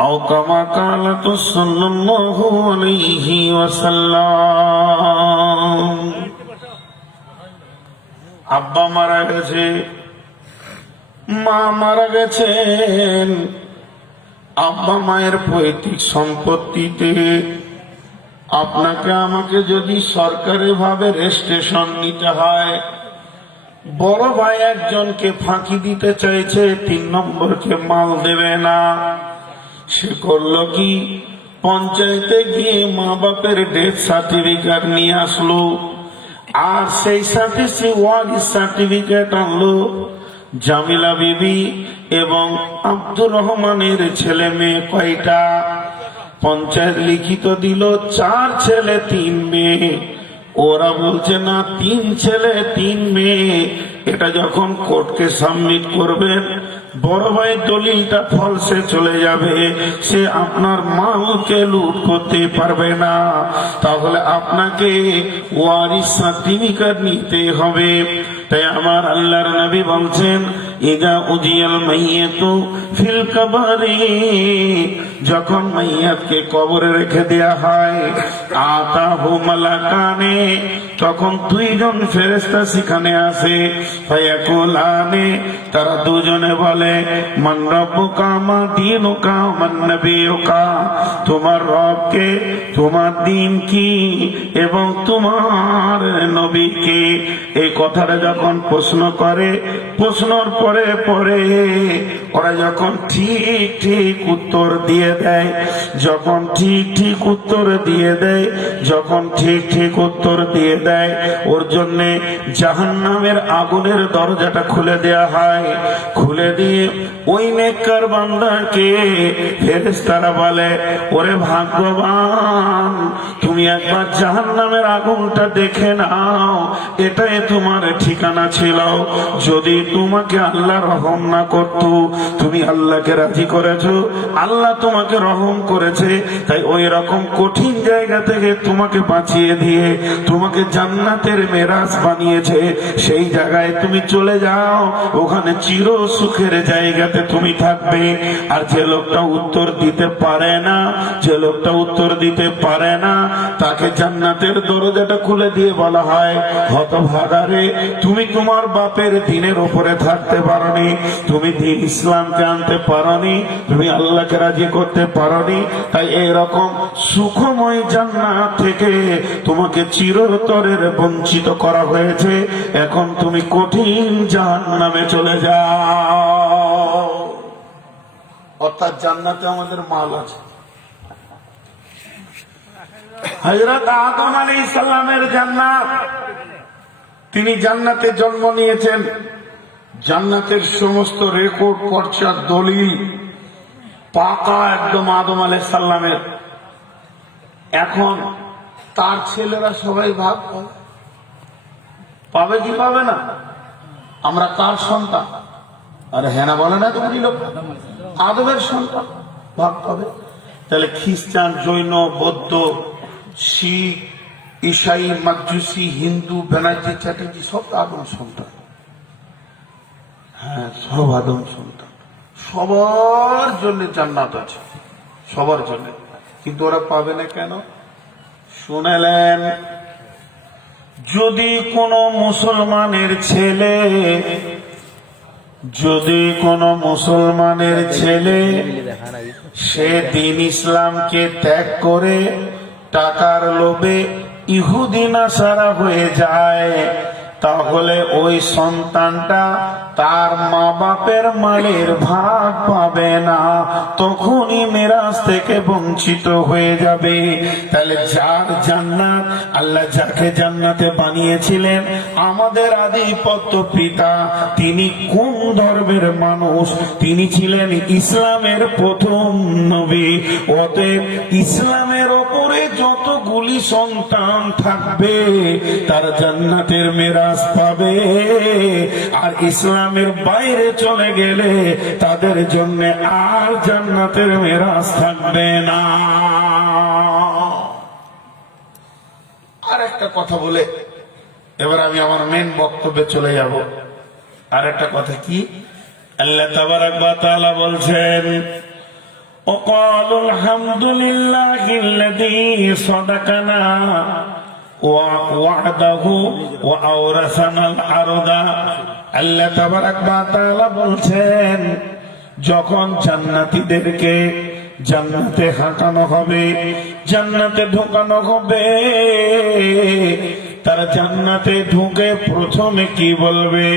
أو كما قال صلى الله عليه وسلم আব্বা মারা গেছে, মা মারা গেছেন। আব্বা মায়ের পৈতৃক সম্পত্তিতে আপনাকে আমাকে যদি সরকারি ভাবে রেজিস্ট্রেশন নিতে হয়, বড় ভাই একজনকে ফাঁকি দিতে চাইছে, 3 নম্বরকে মাল দেবে না। সে করলো কি, পঞ্চায়েতে গিয়ে মা বাপের ডেথ সার্টিফিকেট নিয়ে আসলো, আর সেই সাথে সে ওয়ারিস সার্টিফিকেট আনলো। জামিলা বিবি এবং আব্দুর রহমানের ছেলে মেয়ে কয়টা? পঞ্চায়েত লিখিত দিল 4 ছেলে 3 মেয়ে। ওরা বলছে না, 3 ছেলে 3 মেয়ে। এটা যখন কোর্টকে সাবমিট করবেন, বড় ভাই দলিলটা ফলসে চলে যাবে, সে আপনার মালকে লুট করতে পারবে না। তাহলে আপনাকে ওয়ারিস সার্টিফিকেট নিতে হবে। তাই আমার আল্লাহর নবী বলছেন, ইদা উজিয়াল মাইয়াতু ফিল কবরি, যখন মাইয়াতকে কবরে রেখে দেয়া হয়, আতাহু মালাকানে, তখন 2 জন ফেরেশতা সেখানে আসে। ফায়াকুলানে, তারা দুজনে বলে, মান রাব্বুকা মা দীনুকা মান নবিয়ুকা, তোমার রবকে, তোমার দ্বীন কি এবং তোমার নবী কে। এই কথাটা যখন প্রশ্ন করে, প্রশ্নর পরে পরে ওরা যখন ঠিক ঠিক উত্তর দিয়ে দেয়, যখন ঠিক ঠিক উত্তর দিয়ে দেয়, যখন ঠিক ঠিক উত্তর দিয়ে দেয়, ওর জন্যে জাহান্নামের আগুনের দরজাটা খুলে দেয়া হয়। খুলে দিয়ে ওই নেককার বান্দাকে ফেরেশতারা বলে, ওরে ভাগ্যবান, তুমি একবার জাহান্নামের আগুনটা দেখে নাও, এটাই তোমার ঠিকানা ছিল। যদি তোমাকে আল্লাহ রহম না করত, তুমি আল্লাহকে রাজি করেছো, আল্লাহ তোমাকে রহম করেছে, তাই ওই রকম কঠিন জায়গা থেকে তোমাকে বাঁচিয়ে দিয়ে তোমাকে জান্নাতের মেরাজ বানিয়েছে। সেই জায়গায় তুমি চলে যাও, ওখানে চির সুখের জায়গাতে তুমি থাকবে। আর যে লোকটা উত্তর দিতে পারে না, যে লোকটা উত্তর দিতে পারে না, তাকে জান্নাতের দরজাটা খুলে দিয়ে বলা হয়, হতভাগারে, তুমি তোমার বাপের দ্বীনের উপরে থাকতে পারোনি, তুমি দ্বীন ইসলামকে আনতে পারোনি, তুমি আল্লাহকে রাজি করতে পারোনি, তাই এরকম সুখময় জান্নাত থেকে তোমাকে চিরতরের বঞ্চিত করা হয়েছে। এখন তুমি কঠিন জাহান্নামে চলে যাও। অর্থাৎ জান্নাতে আমাদের মাল আছে। হযরত আদম আলাইহিস সালামের জান্নাত, তিনি জান্নাতে জন্ম নিয়েছেন। জান্নাতের সমস্ত রেকর্ড, পর্চা, দলিল পাকা একদম আদম আলাইহিস সালামের। এখন তার ছেলেরা সবাই ভাগ পাবে কি পাবে না? আমরা কার সন্তান? আরে হ্যাঁ না বলে না, তুমি লোক আদমের সন্তান, ভাগ পাবে। তাহলে খ্রিস্টান, জৈন, বৌদ্ধ, শিখ, ঈসাই, মাজুসি, হিন্দু, ব্যানার্জি, চ্যাটার্জি সব আদম সন্তান। হ্যাঁ, সব আদম সন্তান। সবার জন্য জান্নাত আছে, সবার জন্য। কিন্তু ওরা পাবে না কেন? শুনেলেন, যদি কোন মুসলমানের ছেলে, যদি কোন মুসলমানের ছেলে সে দ্বীন ইসলামকে ত্যাগ করে টাকার লোভে ইহুদি নাসারা হয়ে যায়, তাহলে ওই সন্তানটা তার মা বাপের মালের ভাগ পাবে না, তখনই মিরাজ থেকে বঞ্চিত হয়ে যাবে। তাহলে যার জান্নাত, আল্লাহ যাকে জান্নাতে বানিয়েছিলেন, আমাদের আদিপত্য পিতা, তিনি কোন ধর্মের মানুষ? তিনি ছিলেন ইসলামের প্রথম নবী। অতএব ইসলামের ওপরে যতগুলি সন্তান থাকবে, তার জান্নাতের মেরাজ পাবে। আর ইসলামের বাইরে চলে গেলে তাদের জন্য আর জান্নাতের মেরাজ থাকবে না। আর একটা কথা বলে এবার আমি আমার মেন বক্তব্যে চলে যাব। আর একটা কথা কি, আল্লাহ তাবারাক ওয়া তাআলা বলছেন وقالوا الحمد لله الذي صدقنا وعده وأورثنا الأرض আল্লাহ তাবারাক ওয়া তাআলা বলছেন যখন জান্নাতীদেরকে জান্নাতে হাঁটানো হবে, জান্নাতে ঢোকানো হবে, তারা জান্নাতে ঢুকে প্রথমে কি বলবে?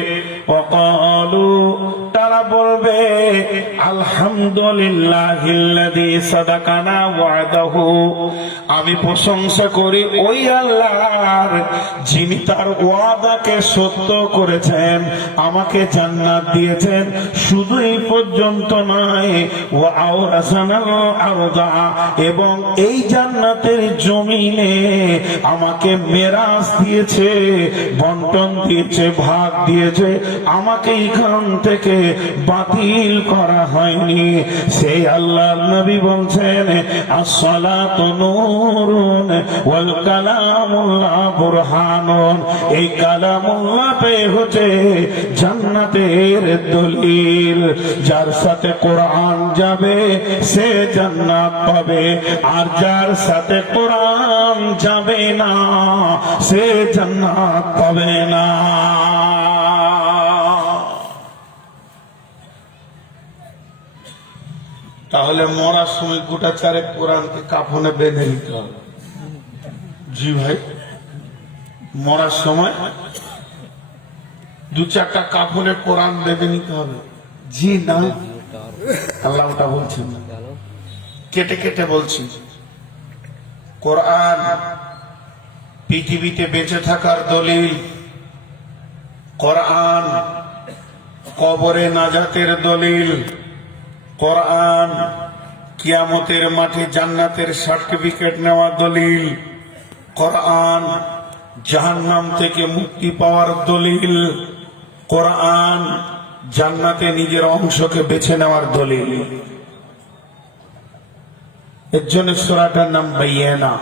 ওয়াকালু, তারা বলবে আলহামদুলিল্লাহিল্লাযী সাদাকানা ওয়াদাহু, আমি প্রশংসা করি ওই আল্লাহর যিনি তার ওয়াদাকে সত্য করেছেন, আমাকে জান্নাত দিয়েছেন। শুধু এই পর্যন্ত নয়, ওয়া আওরাসানাল আরদা, এবং এই জান্নাতের জমিনে আমাকে মিরাস দিয়েছে, বন্টন দিয়েছে, ভাগ দিয়েছে, আমাকে এখান থেকে বাতিল করা হয়নি। সেই আল্লাহর নবী বলছেন আসসালাতু নূরুন ওয়াল কালামুল্লাহ বুরহানুন, এই কালামুল্লাহটাই হচ্ছে জান্নাতের দলিল। যার সাথে কোরআন যাবে সে জান্নাত পাবে, আর যার সাথে কোরআন যাবে না সে জান্নাত পাবে না। তাহলে মরার সময় গোটা চারেক কোরআনকে কাফনে বেঁধে নিতে হবে। জি ভাই, মরার সময় দু চারটা কাফনে কোরআন বেঁধে নিতে হবে। জি না, আল্লাহ ওটা বলছেন না, কেটে কেটে বলছি। কোরআন পৃথিবীতে বেঁচে থাকার দলিল, কোরআন কবরে নাজাতের দলিল, কোরআন কিয়ামতের মাঠে জান্নাতের সার্টিফিকেট নেওয়ার দলিল, কোরআন জাহান্নাম থেকে মুক্তি পাওয়ার দলিল, কোরআন জান্নাতে নিজের অংশকে বেছে নেওয়ার দলিল। এর জন্য সূরাটার নাম বাইয়িনা।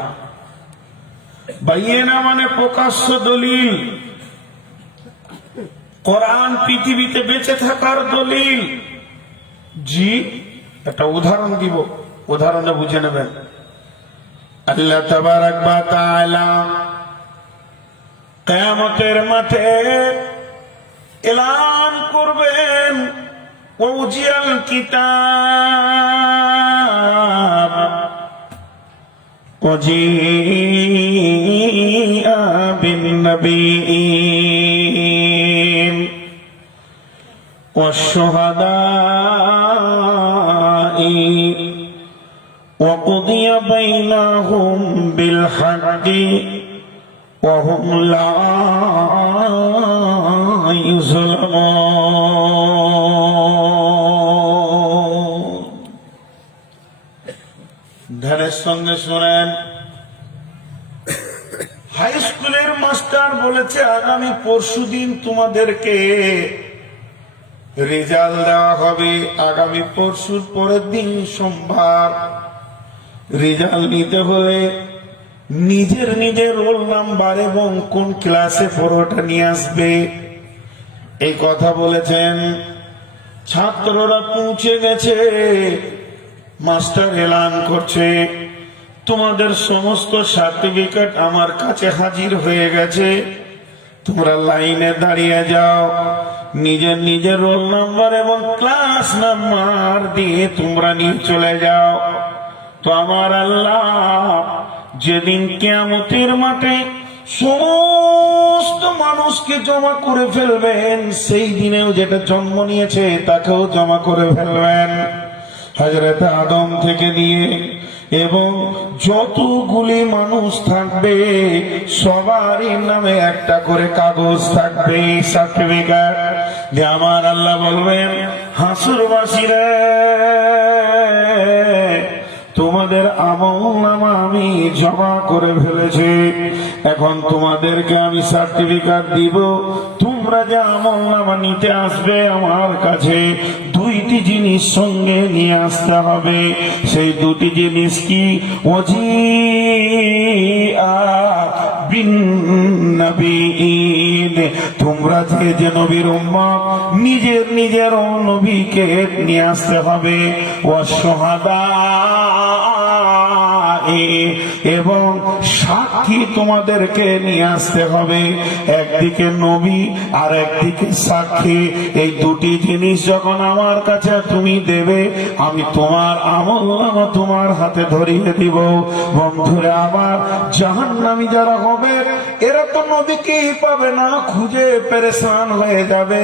বাইয়িনা মানে প্রকাশ্য দলিল। কোরআন পৃথিবীতে বেঁচে থাকার দলিল। জি, একটা উদাহরণ দিব, উদাহরণে বুঝে নেবেন। আল্লাহ তাবারাক ওয়া তাআলা কিয়ামতের মাঠে এলান করবেন ওয়াজিয়াল কিতাব ওয়াজিআ বিন নবিয়্যিন والشهداء وقضي بينهم بالحق وهم لا يظلمون। ধ্যানের সঙ্গে শুনেন, হাই স্কুলের মাস্টার বলেছে আগামী পরশুদিন তোমাদেরকে রেজাল্ট দেওয়া হবে। আগামী পরশুর পরের দিন সোমবার। রেজাল্ট নিতে হলে নিজের নিজের রোল নাম্বার এবং কোন ক্লাসে পড়োটা নিয়ে আসবে। এই কথা বলেছেন। ছাত্ররা পৌঁছে গেছে, মাস্টার এলান করছে তোমাদের সমস্ত সার্টিফিকেট আমার কাছে হাজির হয়ে গেছে, তোমরা লাইনে দাঁড়িয়ে যাও, নিজের নিজের রোল নাম্বার এবং ক্লাস নাম্বার দিয়ে তোমরা নিয়ে চলে যাও। তো আমার আল্লাহ যেদিন কিয়ামতের মাঠে সমস্ত মানুষকে জমা করে ফেলবেন, সেই দিনেও যেটা জন্ম নিয়েছে তাকেও জমা করে ফেলবেন। হযরত আদম থেকে নিয়ে এবং যতগুলি মানুষ থাকবে সবারই নামে একটা করে কাগজ থাকবে, সার্টিফিকেট। যে আমার আল্লাহ বলবেন হাসুরবাসীরা, তোমাদের আমলনামা আমি জমা করে ফেলেছি, এখন তোমাদেরকে আমি সার্টিফিকেট দিব। তোমরা যে আমলনামা নিতে আসবে আমার কাছে, দুইটি জিনিস সঙ্গে নিয়ে আসতে হবে। সেই দুটি জিনিস কি? ওয়াজিআ বিন্নবীন, তোমরা যে নবীর উম্মত নিজের নিজের নবীকে নিয়ে আসতে হবে, ওয়াসশুহাদা, এবং সাক্ষী তোমাদেরকে নিয়ে আসতে হবে। একদিকে নবী আর একদিকে সাক্ষী, এই দুটি জিনিস যখন আমার কাছে তুমি দেবে, আমি তোমার আমলনামা তোমার হাতে ধরিয়ে দিব। বন্ধুরা আমার, জাহান্নামী যারা হবে এরা তো নবীকেই পাবে না, খুঁজে পেরেশান হয়ে যাবে।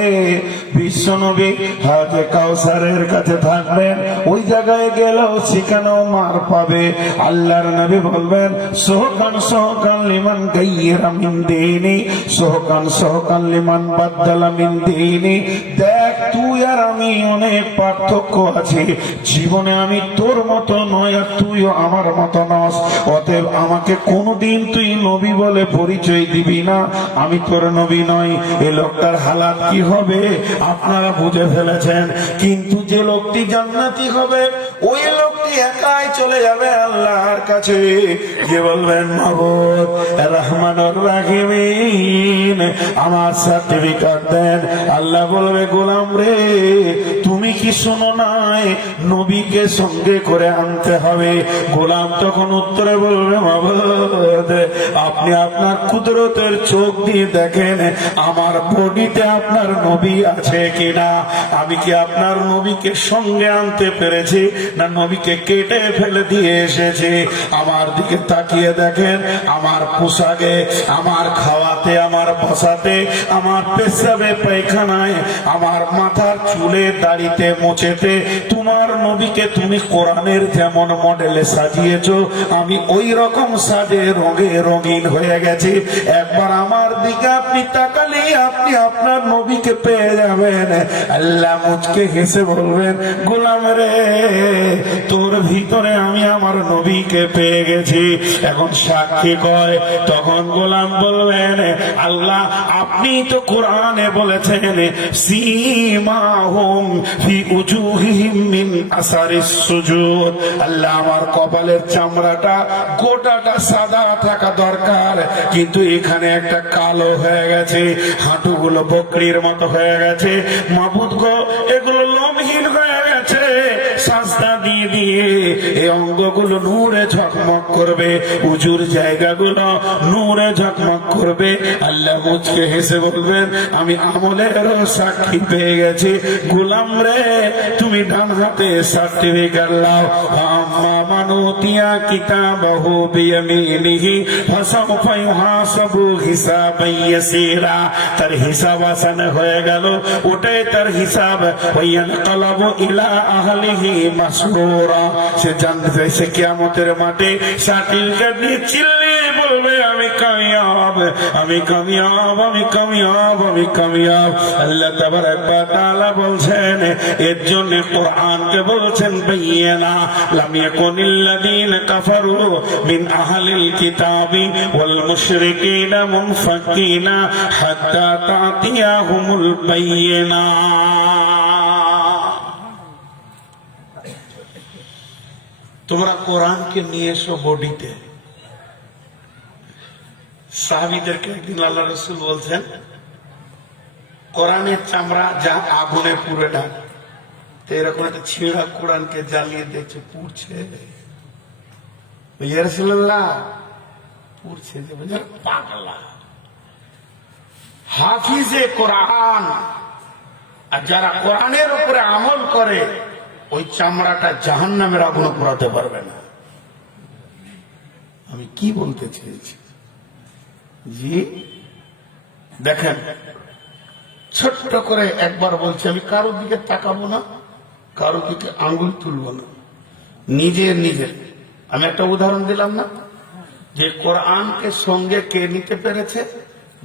বিশ্ব নবী হাজে কাউসারের কাছে থাকবেন, ওই জায়গায় গেলেও সেখানেও মার পাবে। আল্লাহর নবী বলবেন, সোহকান সোহকান লিমান গায়্যারা মিন দীনি, সোহকান সোহকান লিমান বাদদালা মিন দীনি। দেখ, তুই আর আমি অনেক পার্থক্য আছে, জীবনে আমি তোর মতো নয় আর তুইও আমার মতো নস, অতএব আমাকে কোনোদিন তুই নবী বলে পরিচয় দিবি না, আমি তোর নবী নই। এই লোকটার হালাত কি হবে আপনারা বুঝে ফেলেছেন। কিন্তু যে লোকটি জান্নাতি হবে, ওই লোকটি একাই চলে যাবে আল্লাহর কাছে, যে বলবেন মাবুদ রহমানুর রাহিমিন, আমার সার্টিফিকেট দেন। আল্লাহ বলবে, গোলাম রে, তুমি কি শোনো নাই নবীকে সঙ্গে করে আনতে হবে? গোলাম তখন উত্তরে বলবে, মাবুদ আপনি আপনার কুদরতের চোখ দিয়ে দেখেন আমার বডিতে আপনার নবী আছে কিনা, আমি কি আপনার নবীকে সঙ্গে আনতে পেরেছি না নবীকে কেটে ফেলে দিয়ে এসেছি? আমার দিকে তাকিয়ে দেখেন, আমার পোশাকে, আমার খাওয়াতে, আমার বসাতে, আমার পেশাবে পায়খানায়, আমার মাথার চুলে দাড়িতে মোচেতে তোমার নবীকে তুমি কোরআনের যেমন মডেলে সাজিয়েছো, আমি ওই রকম সাজে রঙে রঙিন হয়ে গেছি। একবার আমার দিকে আপনি তাকালে আপনি আপনার নবীকে পেয়ে যাবেন। আল্লাহ মুচকে হেসে বলবেন, গোলাম রে, তোর ভিতরে আমি আমার নবীকে পেয়ে গেছি, এখন সাক্ষী কয়। তখন গোলাম বলবেন, আল্লাহ আপনি তো কোরআনে বলেছেন, সীমাহুম ফি উজুহিহিম মিন আসারিস সুজুদ। আল্লাহ আমার কপালের চামড়াটা গোটাটা সাদা থাকা দরকার, কিন্তু এখানে একটা কালো হয়ে গেছে, হাঁটুগুলো বকরির মতো হয়ে গেছে। মাবুদ গো, এগুলো লোমহীন হয়ে গেছে, সাজদা দিয়ে দিয়ে এই অঙ্গগুলো নূরে ঝকমক করবে, উজুর জায়গাগুলো নূরে ঝকমক করবে। আল্লাহ মুচকে হেসে বলবেন, আমি আমলেরও সাক্ষী পেয়ে গেছি। গোলাম রে, তুমি ডান হাতে সার্টিফিকেট লাও। আম্মা মান উতিয়া কিতাবাহু বিয়ামিনিহি ফাসাউফা ইউহাসাবু হিসাবান ইয়াসীরা। তার হিসাব আসান হয়ে গেল, ওটাই তার হিসাব। ওয়ায়ানকালাবু ইলা আহলিহি মাসরুরা। সে জানতে, সে কিয়ামতের মাঠে সার্টিফিকেট নিয়ে চিল্লিয়ে বলবে, আমি কামিয়াব, আমি কামিয়াব, আমি কামিয়াব, আমি কামিয়াব। আল্লাহ তাবারাক ওয়া তাআলা বলছেন, এর জন্য কোরআনকে বলছেন বাইয়িনা, লাম ইয়াকুনিল্লাযীনা কাফারু মিন আহলিল কিতাবি ওয়াল মুশরিকিনা মুনফাকিনা হাত্তা তাতিয়াহুমুল বাইয়িনা। তোমরা কোরআনকে নিয়ে এসো বডিতে। সাহাবীদেরকে একদিন আল্লাহ রাসূল বলছেন, কোরআনের চামড়া যা আগুনে পুড়ে না, তো এরকম একটা ছিঁড়া কোরআনকে জ্বালিয়ে দেখছে পুড়ছে। ইয়া রাসূলুল্লাহ, পুড়ছে যে পাগলা। হাফিজে কোরআন আর যারা কোরআনের উপরে আমল করে, ওই চামড়াটা জাহান্নামের আগুনে পোড়াতে পারবে না। আমি কি বলতে চেয়েছি? জি দেখেন, ছোট্ট করে একবার বলছি, আমি কারোর দিকে তাকাবো না, কারোর দিকে আঙ্গুল তুলবো না, নিজের নিজের। আমি একটা উদাহরণ দিলাম না, যে কোরআনকে সঙ্গে কে নিতে পেরেছে?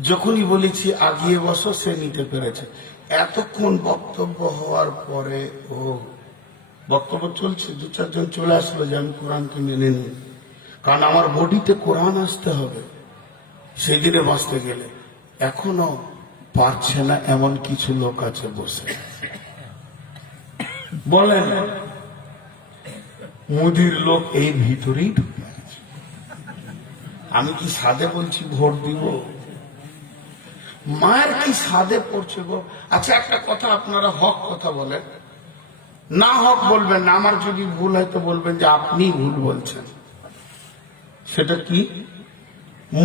যখনই বলেছি আগিয়ে বসো, সে নিতে পেরেছে। এতক্ষণ বক্তব্য হওয়ার পরে ও বক্তব্য চলছে, দু চারজন চলে আসলো যে আমি কোরআনকে মেনে নিই, কারণ আমার বডিতে কোরআন আসতে হবে সেই দিনে বাঁচতে গেলে। এখনো পারছে না এমন কিছু লোক আছে বসে। বলেন, মুদির লোক এই ভিতরেই ঢুকে আছে। আমি কি সাদে বলছি ভোট দিব? মায়ের কি সাদে পড়ছে গো? আচ্ছা একটা কথা আপনারা হক কথা বলেন, না হক বলবেন না, আমার যদি ভুল হয় তো বলবেন যে আপনি ভুল বলছেন। সেটা কি?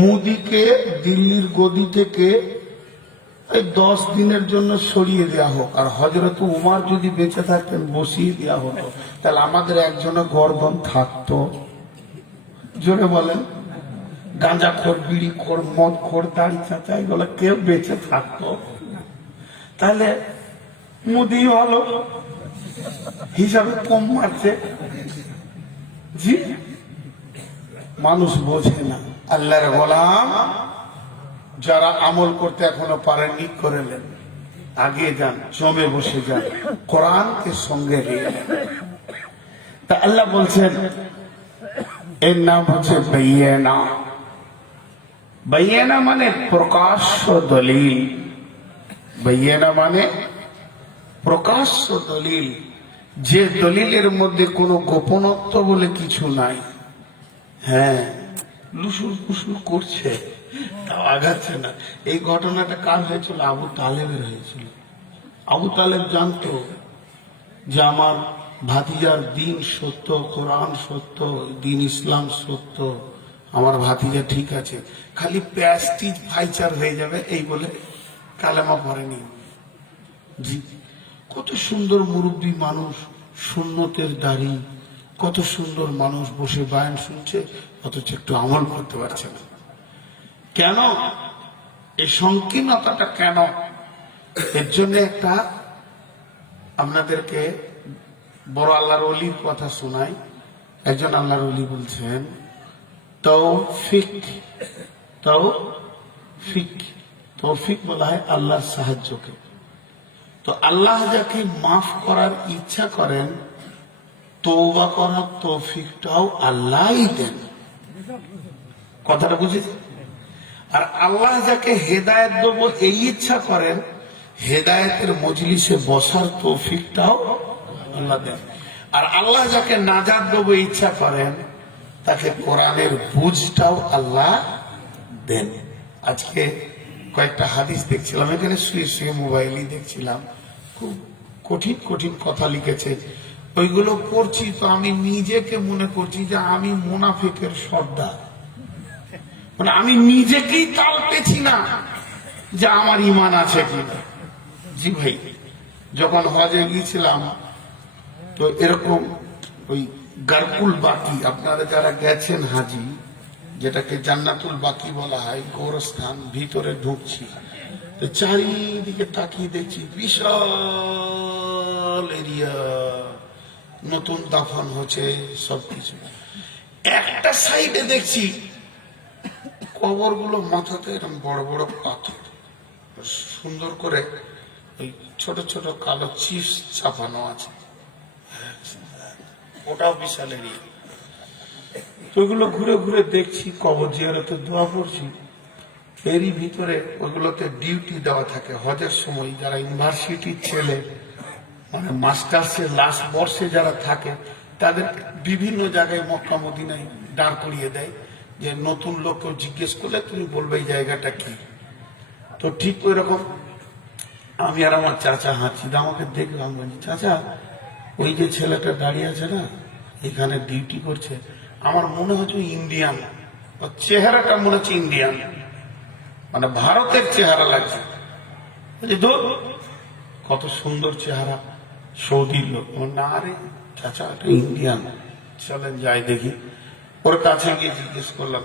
মোদিকে দিল্লির গদি থেকে এই 10 দিনের জন্য সরিয়ে দেওয়া হোক, আর হযরত উমর যদি বেঁচে থাকতেন বসিয়ে দেওয়া হতো, তাহলে আমাদের একজনের গর্দন থাকতো? জোরে বলেন। গাঁজা খোর, বিড়ি খোর, মদ খোর, দাড়ি চাচা এগুলো কেউ বেঁচে থাকতো? তাহলে মোদি হলো হিসাবে কম মারছে। জি, মানুষ বোঝে না। আল্লাহর গোলাম যারা আমল করতে এখনো পারেননি করে নেন, আগে যান, জমে বসে যান, কোরআনকে সঙ্গে নিয়ে নেন। তা আল্লাহ বলছেন এর নাম হচ্ছে বাইয়িনা। বাইয়িনা মানে প্রকাশ্য দলিল। বাইয়িনা মানে প্রকাশ্য দলিল, যে দলিলের মধ্যে কোনো গোপনত্ব বলে কিছু নাই। হ্যাঁ, লুসুর ফুসুর করছে, তাও আগাচ্ছে না। এই ঘটনাটা কার হয়েছিল? আবু তালেবের হয়েছিল। আবু তালেব জানতো যে আমার ভাতিজার দিন সত্য, কোরআন সত্য, দিন ইসলাম সত্য, আমার ভাতিজা ঠিক আছে, খালি প্যাস্টিজ ভাইচার হয়ে যাবে এই বলে কালেমা পড়েনি। জি, কত সুন্দর মুরব্বী মানুষ, সুন্নতের দাড়ি, কত সুন্দর মানুষ বসে বায়ান শুনছে, অথচ একটু আমল করতে পারছে না। কেন? এই সংকীর্ণতাটা কেন? এর জন্য একটা আপনাদেরকে বড় আল্লাহর ওলির কথা শোনাই। একজন আল্লাহর ওলি বলছেন তৌফিক। তৌফিক, তৌফিক বলা হয় আল্লাহর সাহায্যকে। তো আল্লাহ যাকে মাফ করার ইচ্ছা করেন, তওবা করার তৌফিকটাও আল্লাহই দেন। কথাটা বুঝেছি? আর আল্লাহ যাকে হেদায়েত দেবো এই ইচ্ছা করেন, হেদায়েতের মজলিসে বসার তৌফিকটাও আল্লাহ দেন। আর আল্লাহ যাকে নাজাত দেবো ইচ্ছা করেন, তাকে কোরআনের বুঝটাও আল্লাহ দেন। আজকে কয়েকটা হাদিস দেখছিলাম, এখানে শুয়ে শুয়ে মোবাইলই দেখছিলাম, খুব কঠিন কঠিন কথা লিখেছে। ওইগুলো পড়ছি তো আমি নিজেকে মনে করছি যে আমি মুনাফিকের সর্দার। মানে আমি নিজেকেই তাল পেছি না যে আমার ইমান আছে কিনা। জি ভাই, যখন হজে গিয়েছিলাম তো এরকম ওই গারকুল বাকি, আপনারা যারা গেছেন হাজি, যেটাকে জান্নাতুল বাকি বলা হয়, গোরস্থান, ভিতরে ঢুকছি তো চারিদিকে তাকিয়ে দেখছি বিশাল এরিয়া, নতুন দাফন হচ্ছে সবকিছু। একটা সাইডে দেখছি কবরগুলো মাথাতে এরকম বড় বড় পাথর, সুন্দর করে ওই ছোট ছোট কালো চিপস ছাপানো আছে, ওটাও বিশাল এরিয়া। ওইগুলো ঘুরে ঘুরে দেখছি, কবর জিয়ারতে দোয়া পড়ছি। এরই ভিতরে ওগুলোতে ডিউটি দেওয়া থাকে হজের সময়, যারা ইউনিভার্সিটির ছেলে, মানে মাস্টার্সের লাস্ট বর্ষে যারা থাকে, তাদের বিভিন্ন জায়গায় মক্কা মদিনায় দাঁড় করিয়ে দেয়, যে নতুন লোককেও জিজ্ঞেস করলে তুমি বলবে এই জায়গাটা কি। তো ঠিক ওই রকম আমি আর আমার চাচা হাঁটছি, আমাকে দেখলাম, বলছি চাচা ওই যে ছেলেটা দাঁড়িয়ে আছে না, এখানে ডিউটি করছে, আমার মনে হচ্ছে ইন্ডিয়ান, চেহারাটা মনে হচ্ছে ইন্ডিয়ান, মানে ভারতের চেহারা লাগছে। কত সুন্দর চেহারা, সৌদির লোক। না রে চাচা, এটা ইন্ডিয়ান, চলেন যাই দেখি। ওর কাছে গিয়ে জিজ্ঞেস করলাম,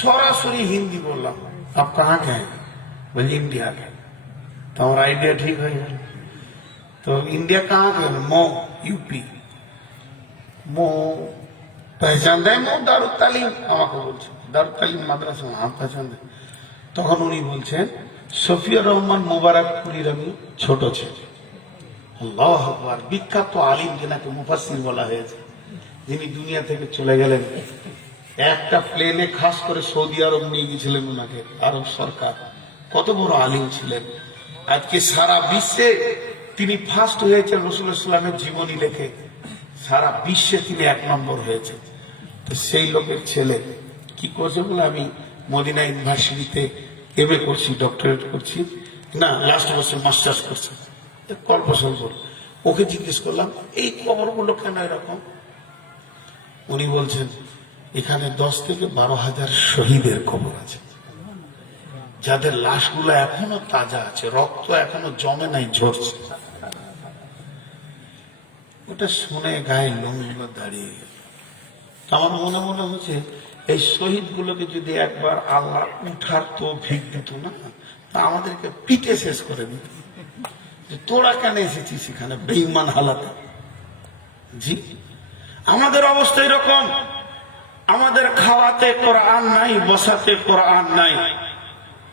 সরাসরি হিন্দি বললাম, আপ কাহা কে হ্যাঁ? বলছি ইন্ডিয়া কে। তো আমার আইডিয়া ঠিক হয়ে গেল। তো ইন্ডিয়া কাহা কে? মো, ইউপি। মো পহচান দেয়? মো দারুল তালিম, আমাকে বলছে দারুল তালিম মাদ্রাসা, পহচান দেয়। তখন উনি বলছেন সফিয়া রহমান মোবারকপুরীর আমি ছোট ছেলে। আল্লাহু আকবার, বিখ্যাত আলিম যেনাকে মুফাসসির বলা হয়েছে, যিনি দুনিয়া থেকে চলে গেলেন। একটা প্লেনে খাস করে সৌদি আরব নিয়ে গিয়েছিলেন ওনাকে, আরব সরকার। কত বড় আলিম ছিলেন। আজকে সারা বিশ্বে তিনি ফার্স্ট হয়েছেন, রাসূলুল্লাহ সাল্লাল্লাহু আলাইহি ওয়াসাল্লামের জীবনী লেখে সারা বিশ্বে তিনি 1 নম্বর হয়েছে। তো সেই লোকের ছেলে কি করছে বলে, আমি মদিনা ইউনিভার্সিটিতে এমএ করছি, ডক্টরেট করছি, না লাস্ট বছর মাস্টার্স করছি, গল্প সল্প। ওকে জিজ্ঞেস করলাম এই কবরগুলো কেন এরকম? উনি বলছেন এখানে 10 থেকে 12,000 শহীদের কবর আছে, যাদের লাশগুলো এখনো তাজা আছে, রক্ত এখনো জমে নাই, ঝরছে। ওটা শুনে গায়ে লোমগুলো দাঁড়িয়ে গেল। আমার মনে মনে হচ্ছে এই শহীদ গুলোকে যদি একবার আল্লাহ উঠার তো ভিক দিত না, তা আমাদেরকে পিটে শেষ করে দিত, যে তোরা কেন এসেছিস সেখানে বেঈমান হালাতে। জি, আমাদের অবস্থা এরকম। আমাদের খাওয়াতে কোরআন নাই, বসাতে কোরআন নাই।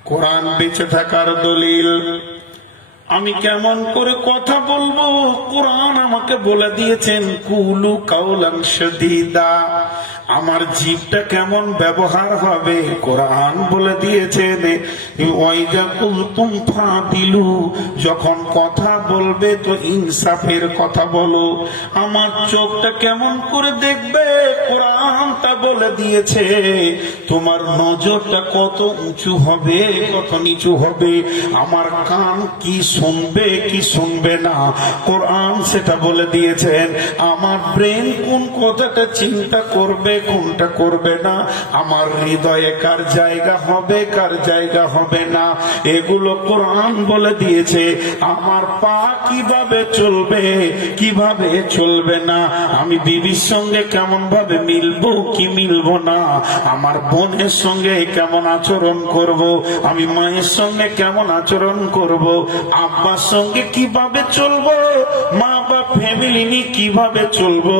কোরআন বেঁচে থাকার দলিল। আমি কেমন করে কথা বলবো? কোরআন আমাকে বলে দিয়েছেন কুলু কাউলান শাদীদা। আমার জিভটা কেমন ব্যবহার হবে কোরআন বলে দিয়েছেন ওয়াইজা কুলতুম ফাদিলু, যখন কথা বলবে তো ইনসাফের কথা বলো। আমার চোখটা কেমন করে দেখবে কোরআন তা বলে দিয়েছে। তোমার নজরটা কত উঁচু হবে কত নিচু হবে, আমার কান কি শুনবে কি শুনবে না কোরআন সেটা বলে দিয়েছেন। আমার ব্রেন কোন কথাটা চিন্তা করবে কোনটা করবে না, আমার হৃদয়ে কার জায়গা হবে কার জায়গা হবে না, এগুলো কোরআন বলে দিয়েছে। আমার পা কিভাবে চলবে কিভাবে চলবে না, আমি বিবির সঙ্গে কেমন ভাবে মিলবো কি মিলবো না, আমার বোনের সঙ্গে কেমন আচরণ করব, আমি মায়ের সঙ্গে কেমন আচরণ করব, আব্বার সঙ্গে কিভাবে চলবো, মা বাপ ফ্যামিলি নিয়ে কিভাবে চলবো,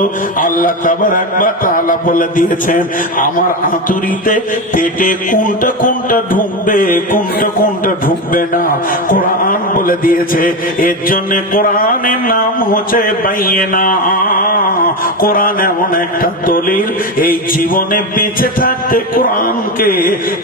আল্লাহ তাবারাক ওয়া তাআলা বলে দিয়েছেন। আমার আঁতুড়িতে পেটে কোনটা কোনটা ঢুকবে কোনটা কোনটা ঢুকবে না কোরআন বলে দিয়েছে। এর জন্য কোরআনের নাম হচ্ছে বাইয়িনা। কোরআন এমন একটা দলিল, এই জীবনে বেঁচে থাকতে কোরআনকে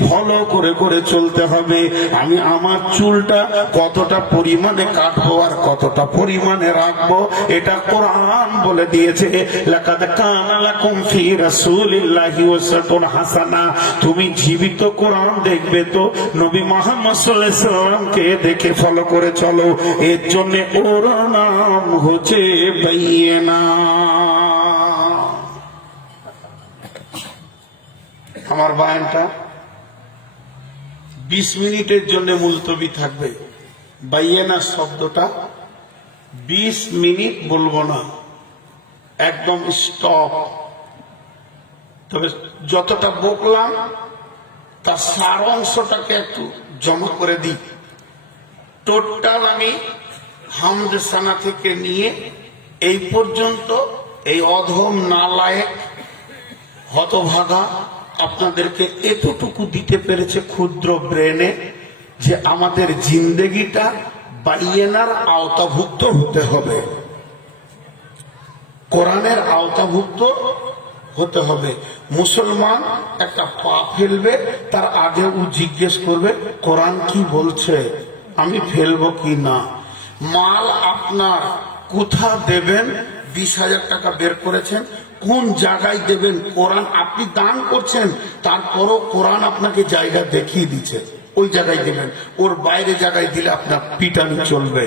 ফলো করে করে চলতে হবে। আমি আমার চুলটা কতটা পরিমাণে কাটবো আর কতটা পরিমাণে রাখবো এটা কোরআন বলে দিয়েছে। লাকাদ কানা লাকুম ফি রাসূলিল্লাহি উসওয়াতুন হাসানা। তুমি জীবিত কোরআন দেখবে তো নবী মুহাম্মদ সাল্লাল্লাহু আলাইহি সাল্লামকে দেখে ফলো করে চলো। এর জন্য ওর নাম হচ্ছে বাইয়িনা। আমার বায়ানটা 20 মিনিটের জন্য মুলতবি থাকবে। বাইয়িনা শব্দটা 20 মিনিট বলবো না, একদম স্টপ। তবে যতটা বকলাম তার সার অংশটাকে একটু জমা করে দিই। টোটাল আমি হামদে সানা থেকে নিয়ে এই পর্যন্ত এই অধম নালায়েক হতভাগা আপনাদেরকে এতটুকু দিতে পেরেছে ক্ষুদ্র ব্রেনে, যে আমাদের জিন্দেগিটা বাইয়িনার আওতাভুক্ত হতে হবে, কোরআনের আওতাভুক্ত হতে হবে। মুসলমান একটা পা ফেলবে তার আগে ও জিজ্ঞেস করবে কোরআন কি বলছে, আমি ফেলবো কি না। মাল আপনার কোথা দেবেন, 20,000 টাকা বের করেছেন, কোন জায়গায় দেবেন, কোরআন আপনি দান করছেন, তারপরও কোরআন আপনাকে জায়গা দেখিয়ে দিচ্ছে ওই জায়গায় দেবেন, ওর বাইরে জায়গায় দিলে আপনার পিটানি চলবে।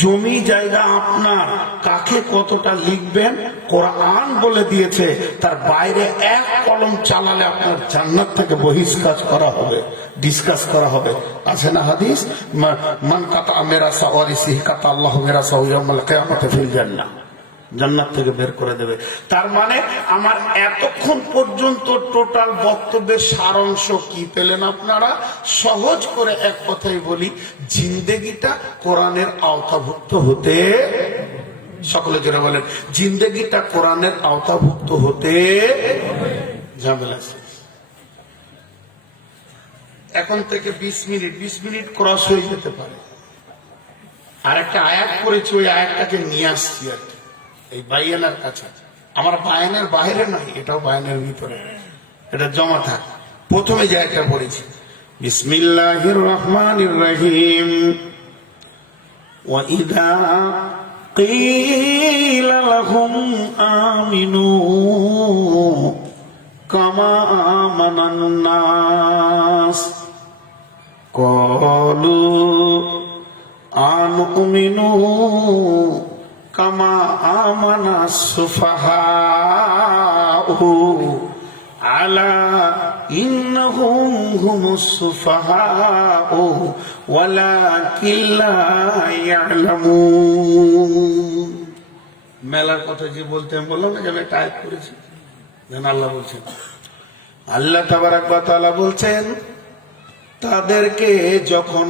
জমি জায়গা আপনার, কাকে কতটা লিখবেন কোরআন বলে দিয়েছে, তার বাইরে এক কলম চালালে আপনার জান্নাত থেকে বহিষ্কার করা হবে, ডিসকাস করা হবে। আছে না হাদিস, মান কাতা মেরাসা ওয়ারিসিহি কাতা আল্লাহু মেরাসা ইয়াউমাল কিয়ামাতি ফিল জান্নাহ, জান্নাত থেকে বের করে দেবে। তার মানে আমার এতক্ষণ পর্যন্ত টোটাল বক্তব্যের সারাংশ কি পেলেন আপনারা? সহজ করে এক কথাই বলি, জিন্দেগিটা কোরআনের আওতাভুক্ত হতে, সকলে জোরে বলেন, জিন্দেগিটা কোরআনের আওতাভুক্ত হতে। ঝামেলা শেষ। এখন থেকে 20 মিনিট ক্রস হয়ে যেতে পারে। আর একটা আয়াত করেছি, ওই আয়াতটাকে নিয়ে আসছি আর কি, এই বাইয়িনার কাছে। আমার বায়ানের বাইরে নয়, এটাও বায়ানের ভিতরে, এটা জমা থাক। প্রথমে যে একটা পড়েছি, বিসমিল্লাহির রহমানির রহিম। ওয়াইদা কিলা লাহুম আমিনু কামা আমানান নাস ক্বালু আনুমিনু কামা আমানাস সুফাহাউ আলা ইন্নাহুম হুমুস সুফাহাউ ওয়ালাকিন লা ইয়ালামুন। মেলার কথা যে বলতে আমি বললাম না যে আমি টাইপ করেছি, যেন আল্লাহ বলছেন, আল্লাহ তাবারাক ওয়া তাআলা বলছেন তাদেরকে যখন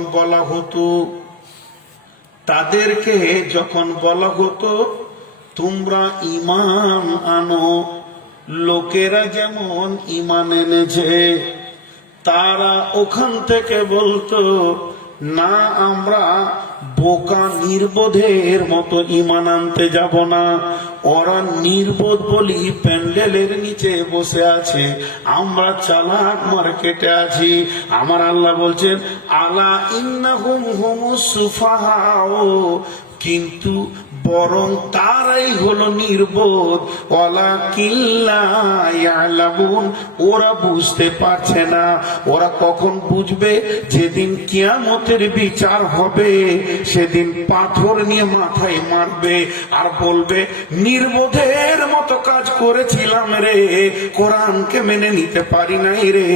বলা হতো তোমরা ঈমান আনো, লোকেরা যেমন ঈমান এনেছে তারা ওখান থেকে বলতো না, আমরা বোকা নির্বোধের মতো ঈমান আনতে যাব না। ওরা নির্বোধ বলি প্যান্ডেলের নিচে বসে আছে, আমরা চালাক মার্কেটে আছি। আমার আল্লাহ বলছেন আলা ইন্নাহুম হুমুস সুফাহাউ, কিন্তু বরং তারাই হলো নির্বোধ। ওয়ালাকিন লা ইয়ালামুন, ওরা বুঝতে পারছে না। ওরা কখন বুঝবে? যেদিন কিয়ামতের বিচার হবে, সেদিন পাথর নিয়ে মাথায় মারবে আর বলবে নির্বোধের মতো কাজ করেছিলাম রে, কোরআনকে মেনে নিতে পারি নাই রে।